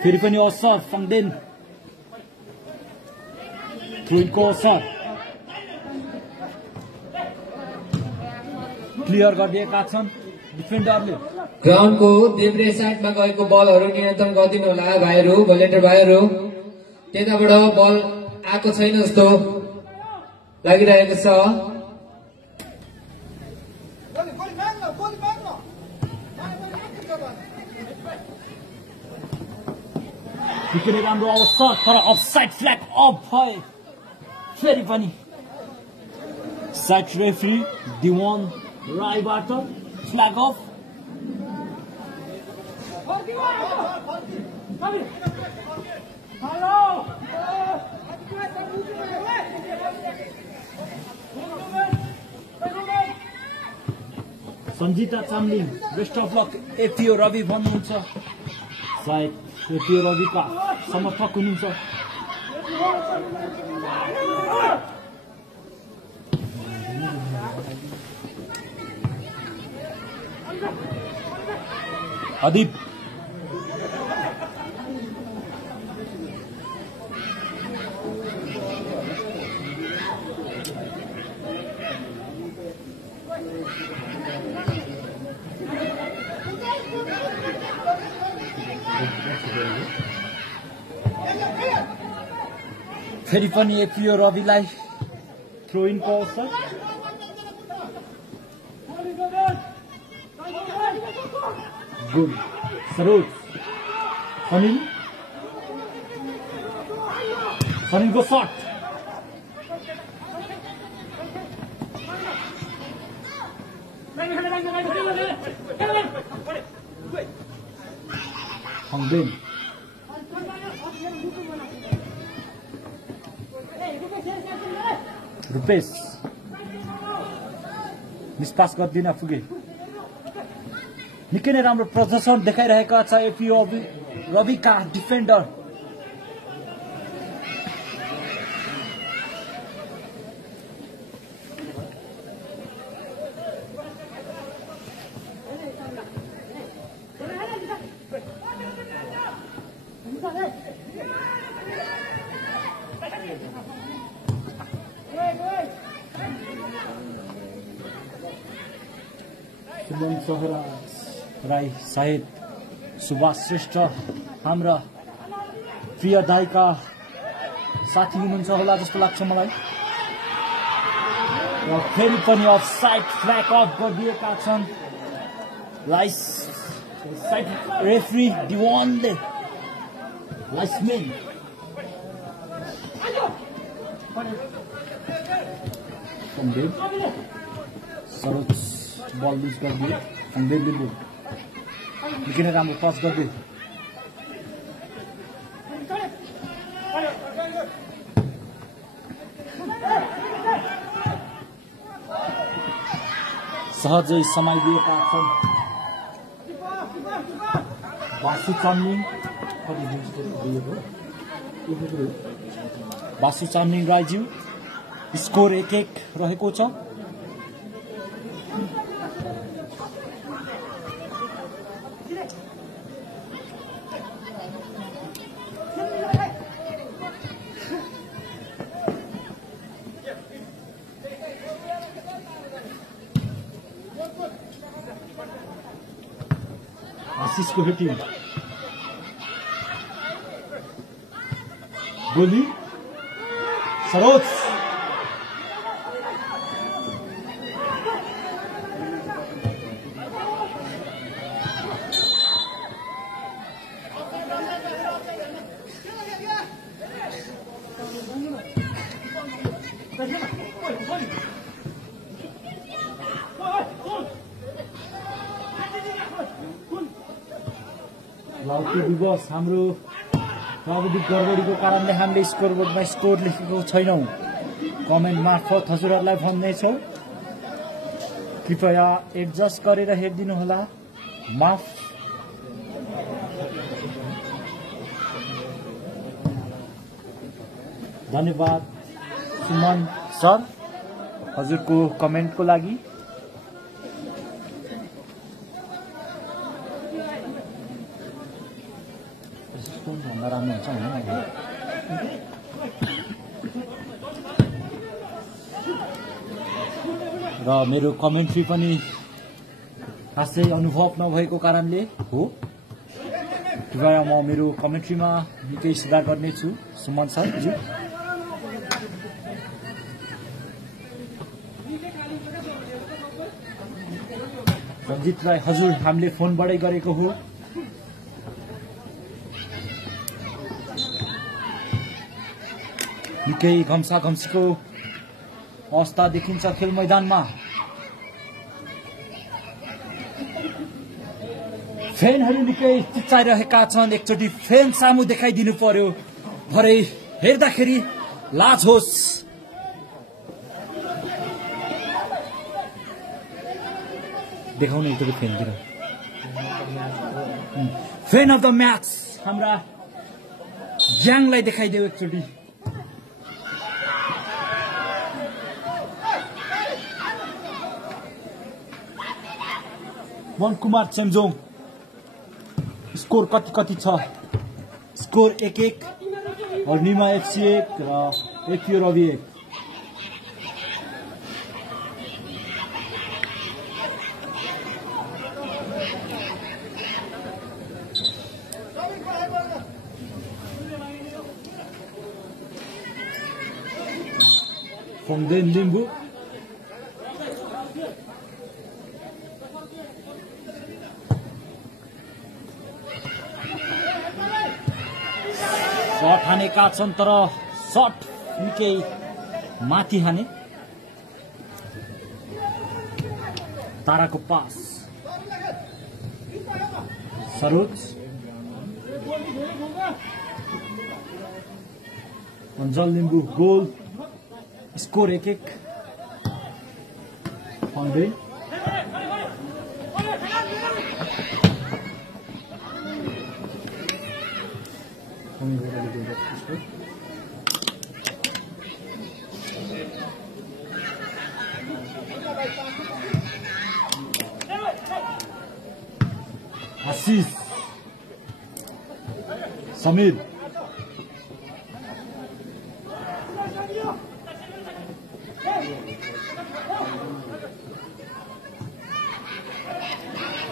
फेरि पनि असर फङदेन थ्रोइनको असर क्लियर गरिदिएका छन् डिफेन्डरले। ग्राउन्डको देब्रे साइडमा गएको बलहरू नियन्त्रण गरिदिनु होला भाइहरू, भलिन्टियर भाइहरू। त्यताबाट बल आएको छैन जस्तो लागिरहेको छ। निकै नै राम्रो अवसर तर अफसाइड फ्ल्याग अफ भयो फेरि पनि साइड रेफ्री दिवान राईबाट flag off. Sanjita Chamling best of luck APO Ravi भन्नुहुन्छ, सायद एपिओ रविका समर्थक हुनुहुन्छ। अदिप फेरि पनि एपिओ रविलाई थ्रो इनको अवसर। गुड सरोज सनिल, सनिलको शट हङदेन रुपेश निष्पास गरिदिन पुगे। निकै नै राम्रो प्रदर्शन देखाइरहेका छ एपिओ रविका डिफेन्डर। सुमन सहरा राई सायद सुभाष श्रेष्ठ हाम्रा प्रिय दाइका साथी हुनुहुन्छ होला जस्तो लाग्छ मलाई। र फेरि पनि अफसाइड फ्ल्याग अफ गरिदिएका छन् साइड रेफ्री डिवानले। लाइसमेन सरोज बल लुज गरिदियो, हङदेवले बल निकै नै राम्रो टच गरिदियो। सहजै समाइदिएका छन् बासु चामलिङ राईज्यू। स्कोर 1-1 रहेको छ। आशिषको हिटिङ गोली सरोज लाउटी दिवस हाम्रो प्राविधिक गडबडीको कारणले हामीले स्कोरबोर्डमा स्कोर लेखेको छैनौं। कमेन्ट मार्फत हजुरहरूलाई भन्नेछौँ, कृपया एडजस्ट गरेर हेरिदिनु होला। माफ। धन्यवाद सुमन सर हजुरको कमेन्टको लागि। भन्दा राम्रो हुन्छ होइन र मेरो कमेन्ट्री पनि खासै अनुभव नभएको कारणले हो। कृपया म मेरो कमेन्ट्रीमा निकै सुधार गर्नेछु सुमन सरजी। अजित राई हजुर हामीले फोनबाटै गरेको हो। निकै घम्सा घम्सीको अवस्था देखिन्छ खेल मैदानमा। फ्यानहरू निकै चिच्चाइरहेका छन्। एकचोटि फ्यान सामु देखाइदिनु पर्यो, भरे हेर्दाखेरि लाज होस्। देखाउने एकचोटि फ्यानतिर फ्यान अफ द म्याच हाम्रा ज्याङलाई देखाइदेऊ एकचोटि। मन कुमार चेम्जोङ स्कोर कति छ? स्कोर 1-1 और निमा FC 1 र APO Ravi 1। Phong Den Limbu shot हानेका छन् तर शट निकै माथि हाने। ताराको पास सरोज अञ्जल लिम्बू गोल। स्कोर 1-1 फाउन्डेन। आशीष समीर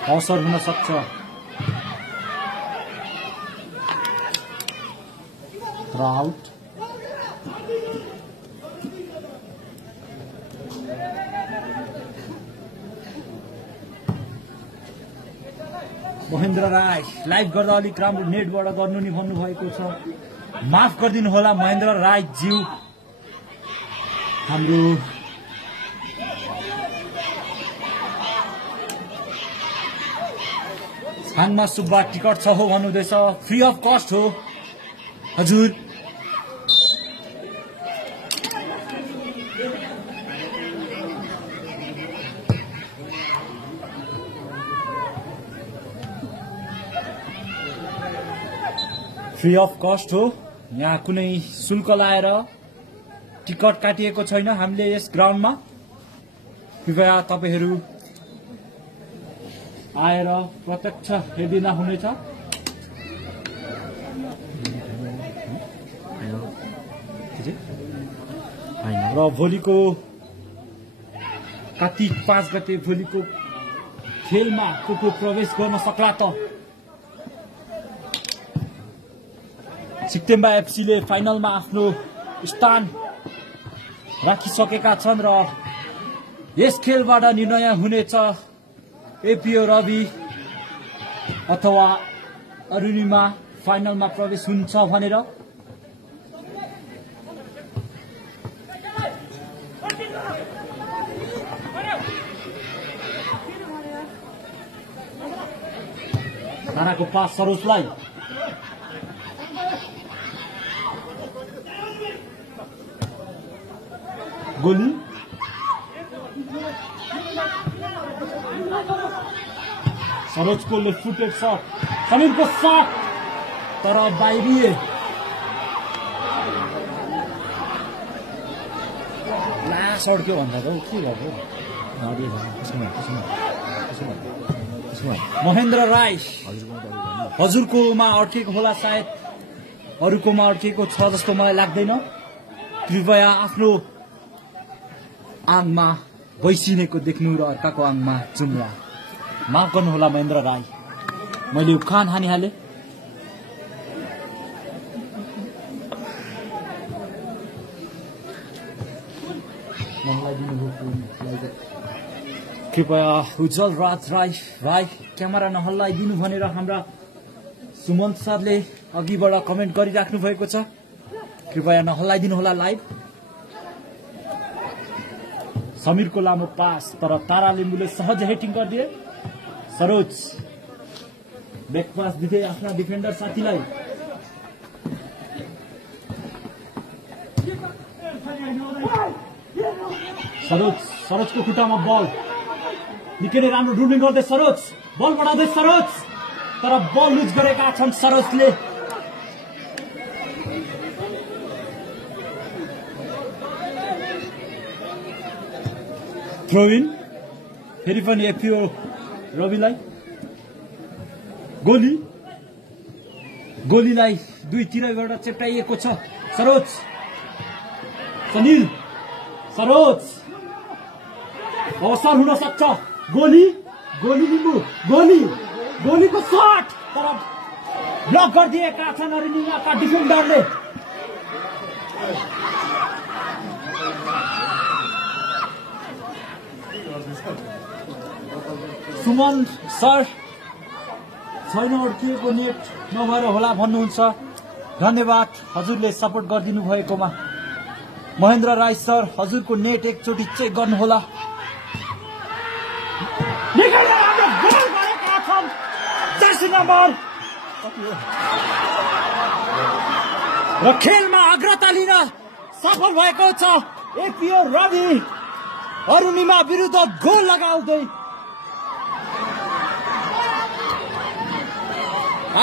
अवसर हुन सक्छ। आउट महेन्द्र राई लाइभ गर्दा अलिक राम्रो नेटबाट गर्नु नि भन्नुभएको छ, माफ गरिदिनु होला महेन्द्र राई ज्यू। हाम्रो छाङमा सुब्बा टिकट छ हो भन्नुहुँदैछ, फ्री अफ कस्ट हो हजुर। फ्री अफ कस्ट हो, यहाँ कुनै शुल्क लाएर टिकट काटिएको छैन हामीले यस ग्राउन्डमा। कृपया तपाईहरू आएर प्रत्यक्ष हेरिदिँदा हुनेछ। र भोलिको कार्तिक 5 गते भोलिको खेलमा को प्रवेश गर्न सक्ला त? सिक्तेम्बा एफसीले फाइनलमा आफ्नो स्थान राखिसकेका छन् र यस खेलबाट निर्णय हुनेछ एपीओ रवि अथवा अरुणिमा फाइनलमा प्रवेश हुन्छ भनेर। ताराको पास सरोजलाई गोली सरोजको लेफ्ट फुटेड शट, समीरको शट तर बाहिरिए। लास्ट शट के भन्दा त के गर्यो महेन्द्र राई हजुरकोमा अड्केको होला, सायद अरूकोमा अड्केको छ जस्तो मलाई लाग्दैन। कृपया आफ्नो आङमा बैसिनेको देख्नु र अर्काको आङमा जुम्ला। माफ गर्नुहोला महेन्द्र राई, मैले उखान हानिहालेँ। कृपया उज्जवल राज राई भाइ क्यामेरा नहल्लाइदिनु भनेर हाम्रा सुमन्त सरले अघिबाट कमेन्ट गरिराख्नु भएको छ। कृपया नहल्लाइदिनु होला लाइभ। समीरको लामो पास तर तारा लिम्बुले सहज हेटिङ गरिदिए। सरोज ब्याक पास दिँदै आफ्ना डिफेन्डर साथीलाई। सरोजको खुट्टामा बल निकै नै राम्रो ड्रिबलिङ गर्दै सरोज बल बढाउँदै सरोज तर बल लुज गरेका छन् सरोजले। थ्रो इन फेरि पनि एफिओ रविलाई गोलीलाई दुईतिरबाट चेप्टाइएको छ। सरोज सनिल सरोज अवसर हुन सक्छ। गोली लिम्बू गोलीको शट तर ब्लक गरिदिएका छन् अरुणिमाका डिफेन्डरले। सुमन सर छैन अड्किएको नेट नभएर होला भन्नुहुन्छ। धन्यवाद हजुरले सपोर्ट गरिदिनु भएकोमा। महेन्द्र राई सर हजुरको नेट एकचोटि चेक गर्नुहोला। र खेलमा अग्रता लिन सफल भएको छ एपिओ रवि। अरुणिमा विरुद्ध गोल लगाउँदै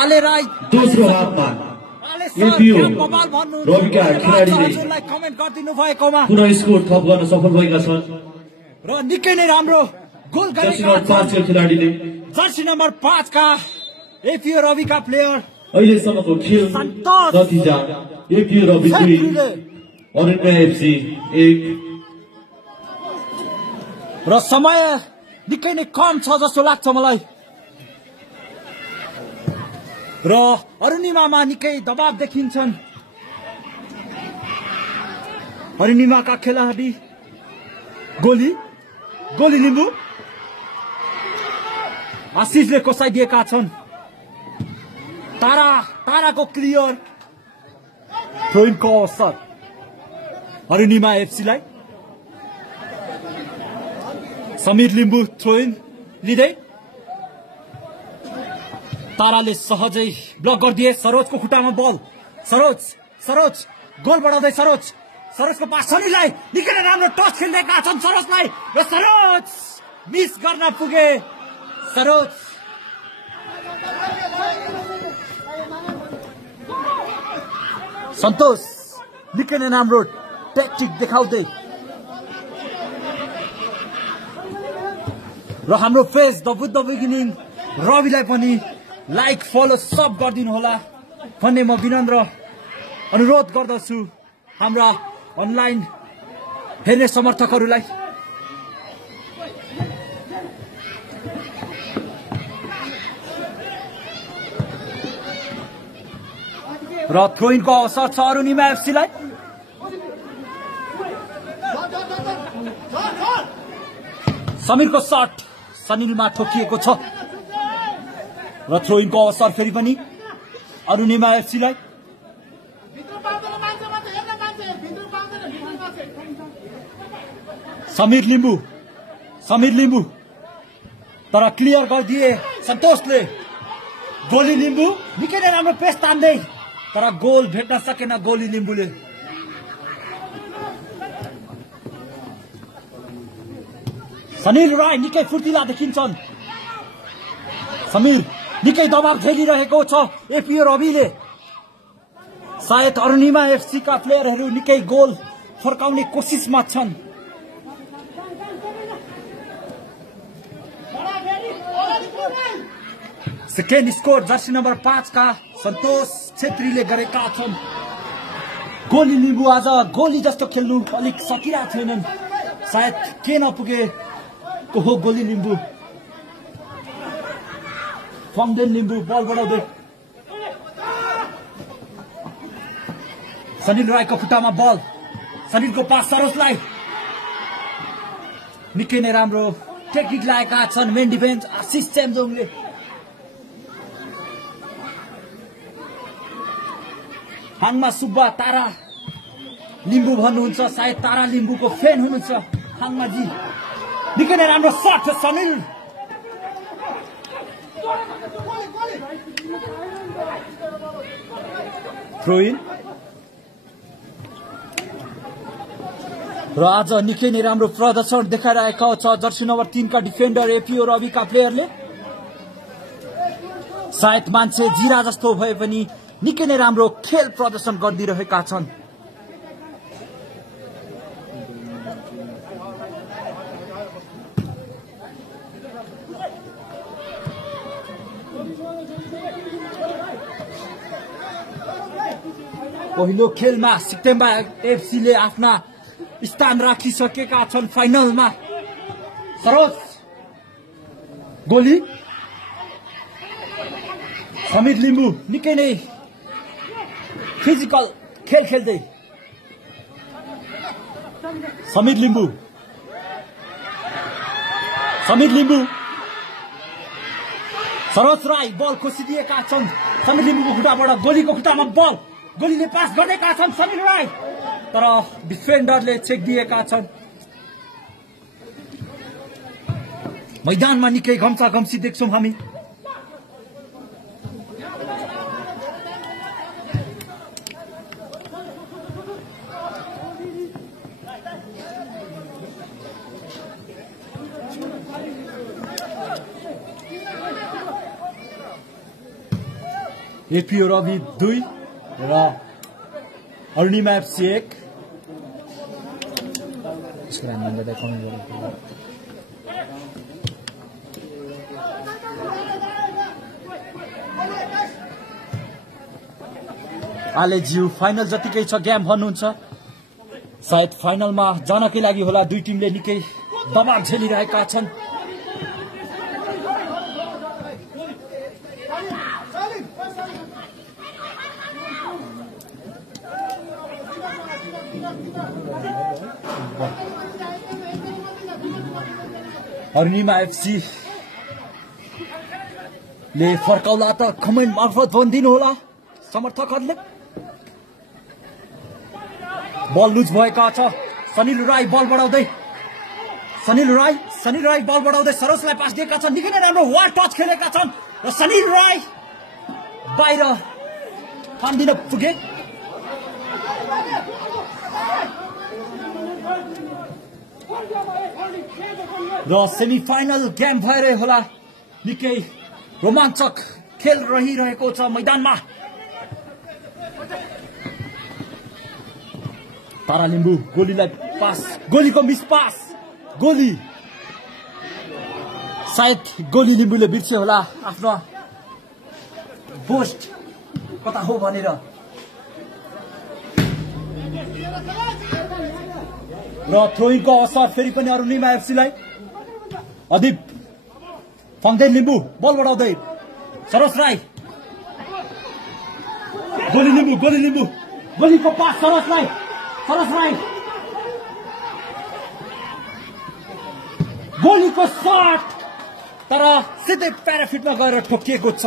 आले राई दोस्रो हाफमा एपिओ रविका खेलाडीले कमेन्ट गरिदिनु भएकोमा पुनः स्कोर थप गर्न सफल भएका छन् र निकै नै राम्रो गोल जर्सी नम्बर 5 का खेलाडीले जर्सी नम्बर 5 का एपिओ रविका प्लेयर। अहिलेसम्मको खेल नतिजा एपिओ रवि 2 अरुणिमा एफसी 1 र समय निकै नै कम छ जस्तो लाग्छ मलाई। र अरुणिमामा निकै दबाव देखिन्छन्। अरुणिमाका खेलाडी गोली लिम्बू आशिषले कोसाइदिएका छन्। ताराको क्लियर थ्रोइनको अवसर अरुणिमा एफसीलाई। समीर लिम्बू थ्रोइन लिँदै ताराले सहजै ब्लक गरिदिए। सरोजको खुट्टामा बल सरोज गोल बढाउँदै सरोजको पास सनीलाई निकै नै राम्रो टच खेल्दैका छन् सरोजलाई र सरोज मिस गर्न पुगे। सरोज सन्तोष निकै नै राम्रो ट्याक्टिक देखाउँदै र हाम्रो फेस द बुद्ध बिगिनिङ रविलाई पनि लाइक फलो सब गरिदिनु होला भन्ने म विनम्र अनुरोध गर्दछु हाम्रा अनलाइन हेर्ने समर्थकहरूलाई। र थ्रोइनको अवसर छ अरुणिमा एफसीलाई। समीरको शट सनिलमा ठोकिएको छ र थ्रोइनको अवसर फेरि पनि अरुणिमा एफसीलाई। समीर लिम्बू तर क्लियर गरिदिए सन्तोषले। गोली लिम्बू निकै नै राम्रो पेस तान्दै तर गोल भेट्न सकेन गोली लिम्बूले। सनिल राई निकै फुर्तिला देखिन्छन्। समीर निकै दबाव झेलिरहेको छ एपिओ रविले। सायद अरुणिमा एफसी का प्लेयरहरू निकै गोल फर्काउने कोसिसमा छन्। सेकेन्ड स्कोर जर्सी नम्बर 5 का सन्तोष छेत्रीले गरेका छन्। गोली लिम्बू आज गोली जस्तो खेल्नु अलिक सकिरहेका छैनन्। सायद के नपुगे को हो गोली लिम्बू। फङ्देन लिम्बू बल बढाउँदै सनिल राईको खुट्टामा बल सनिलको पास सरोजलाई निकै नै राम्रो टेक्निक लगाएका छन् मेन डिफेन्स आशिष चेम्जोङले। हाङमा सुब्बा तारा लिम्बू भन्नुहुन्छ, सायद तारा लिम्बूको फ्यान हुनुहुन्छ हाङमाजी। निकै नै राम्रो सट सनिल। थ्रो इन र आज निकै नै राम्रो प्रदर्शन देखाइरहेको छ जर्सी नम्बर 3 का डिफेन्डर एपीओ रविका प्लेयरले। सायद मान्छे जिरा जस्तो भए पनि निकै नै राम्रो खेल प्रदर्शन गरिदिरहेका छन्। पहिलो खेलमा सिक्किम एफसीले आफ्ना स्थान राखिसकेका छन् फाइनलमा। सरोज गोली समीर लिम्बू निकै नै फिजिकल खेल खेल्दै समीर लिम्बू सरोज राई बल खोसिदिएका छन्। समीर लिम्बूको खुट्टाबाट गोलीको खुट्टामा बल, गोलीले पास गरेका छन् समीर राई, तर डिफेन्डरले चेक दिएका छन्। मैदानमा निकै घम्सा घम्सी देख्छौँ हामी। एपीओ रवि 2 र अरुणिमा एफसी 1। आलेज्यू फाइनल जतिकै छ गेम भन्नुहुन्छ। सायद फाइनलमा जानकै लागि होला दुई टिमले निकै दबाब झेलिरहेका छन्। अरुणिमा एफसी ले फर्काउला त कमेन्ट मार्फत भनिदिनु होला समर्थकहरूले। बल लुज भएका छ। सनिल राई बल बढाउँदै सनिल राई बल बढाउँदै सरोजलाई पास दिएका छन्। निकै नै राम्रो वाल टच खेलेका छन् र सनिल राई बाहिर फान्दिन पुगे। र सेमी फाइनल गेम भएर होला निकै रोमाञ्चक खेल रहिरहेको छ मैदानमा। तारा लिम्बू गोलीलाई पास, गोलीको मिस पास, गोली सायद गोली लिम्बूले बिर्स्यो होला आफ्नो पोस्ट कता हो भनेर। र थ्रोइङको अवसर फेरि पनि अरुणिमा एफसीलाई। अदिप फङ्देन लिम्बू बल बढाउँदै सरोज राई, गोली लिम्बू गोलीको पास सरोज राई गोलीको शट, तर सिधै प्याराफिटमा गएर ठोकिएको छ।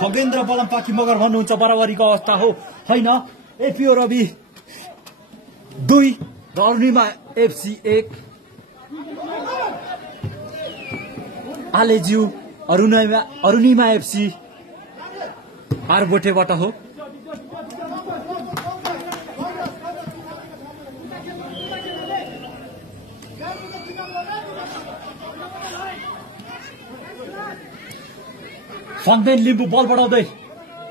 खगेन्द्र बलमपाखी मगर भन्नुहुन्छ बराबरीको अवस्था हो होइन। एपीओ रवि 2 र अरुणिमा एफसी 1। आलेज्यू अरुणिमा एफसी आरबोटेबाट हो। फङ्देन लिम्बू बल बढाउँदै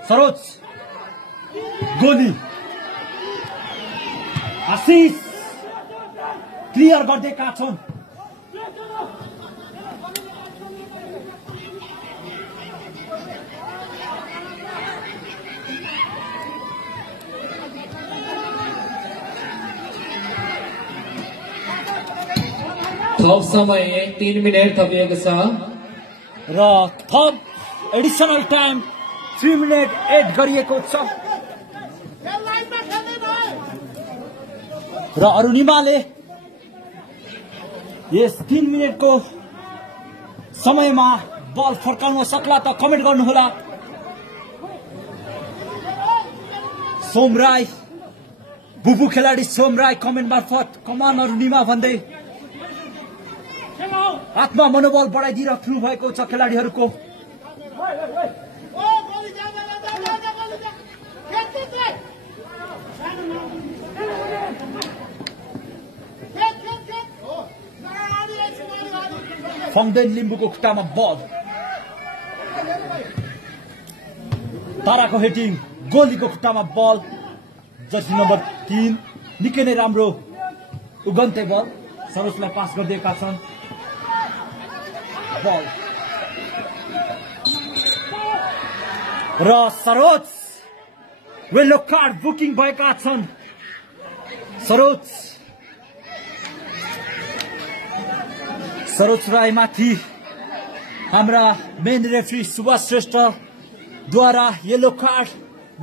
सरोज गोली आशिष क्लियर गरिदिएका छन्। थप समय 3 मिनट थपिएको छ र थप एडिसनल टाइम 3 मिनट एड गरिएको छ। र अरुणिमाले यस 3 मिनेटको समयमा बल फर्काउन सक्ला त कमेन्ट गर्नुहोला। सोमराई बुबु खेलाडी सोमराई कमेन्ट मार्फत कमान अरुणिमा भन्दै आत्मा मनोबल बढाइदिइराख्नु भएको छ खेलाडीहरूको। फङदेन लिम्बुको खुट्टामा बल, ताराको हेटिङ, गोलीको खुट्टामा बल, जर्सी नम्बर 3 निकै नै राम्रो उगन्ते बल सरोजलाई पास गरिदिएका छन्। बल र सरोज येलो कार्ड बुकिङ भएका छन्। सरोज राईमाथि हाम्रा मेन रेफ्री सुभाष श्रेष्ठद्वारा येलो कार्ड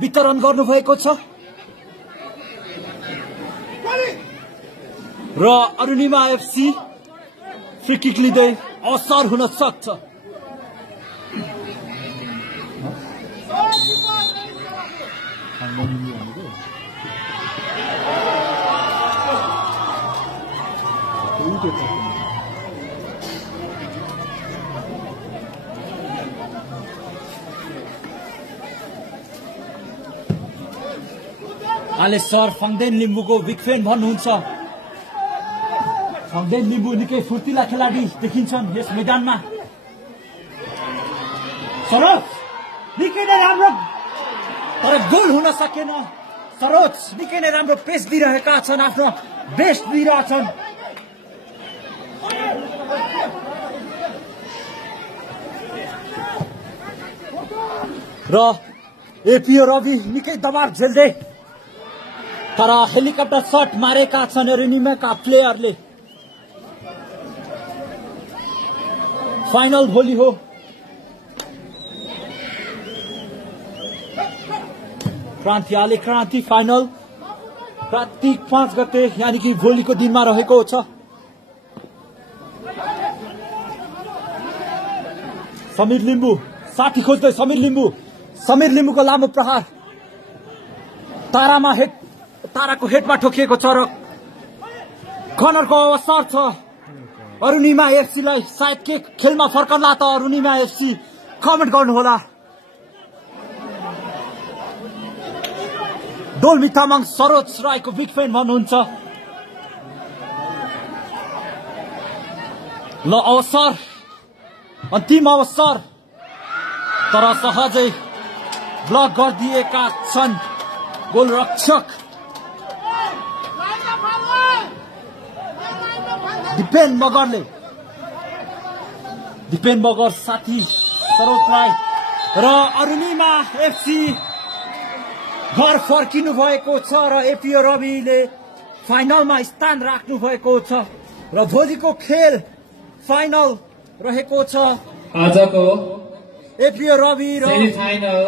वितरण गर्नुभएको छ र अरुणिमा एफसी फ्री किक लिँदै अवसर हुन सक्छ। आले सर फङदेन लिम्बुको बिग फ्यान भन्नुहुन्छ। फङदेन लिम्बु निकै फुर्तिला खेलाडी देखिन्छन् यस मैदानमा। सरोज निकै नै राम्रो तर गोल हुन सकेन। सरोज निकै नै राम्रो पेस दिइरहेका छन्, आफ्नो बेस्ट दिइरहेछन्। र एपीओ रवि निकै दबाव झेल्दै तर हेलिकप्टर शट मारेका छन् अरुणिमाका प्लेयरले। फाइनल भोलि हो। क्रान्ति फाइनल कार्तिक 5 गते यानी कि भोलिको दिनमा रहेको छ। समीर लिम्बु साथी खोज्दै समीर लिम्बुको लामो प्रहार ताराको हेडमा ठोकिएको छ र कर्नरको अवसर छ अरुणिमा एफसीलाई। सायद के खेलमा फर्कला त अरुणिमा एफसी कमेन्ट गर्नुहोला। डोल्मी तामाङ सरोज राईको बिग फ्यान भन्नुहुन्छ। ल अवसर, अन्तिम अवसर तर सहजै ब्लक गरिदिएका छन् गोलरक्षक दिपेन मगर साथी सरोजलाई र अरुणिमा एफसी घर फर्किनु भएको छ र एपीओ रविले फाइनलमा स्थान राख्नु भएको छ र भोलिको खेल फाइनल रहेको छ। आजको एपीओ रवि र सेमिफाइनल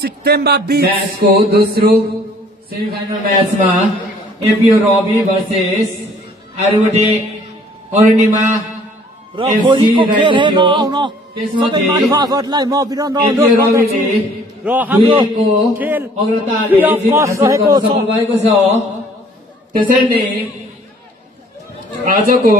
सिक्तेम्बा बीच म्याचको दोस्रो सेमिफाइनल म्याचमा एपीओ रवि भर्सेस अरुडे अरुणिमा र भोलिको खेल हेर्न आउन सबै महानुभावहरूलाई म विनम्र अनुरोध गर्दछु र हाम्रो खेल भएको छ। त्यसैले आजको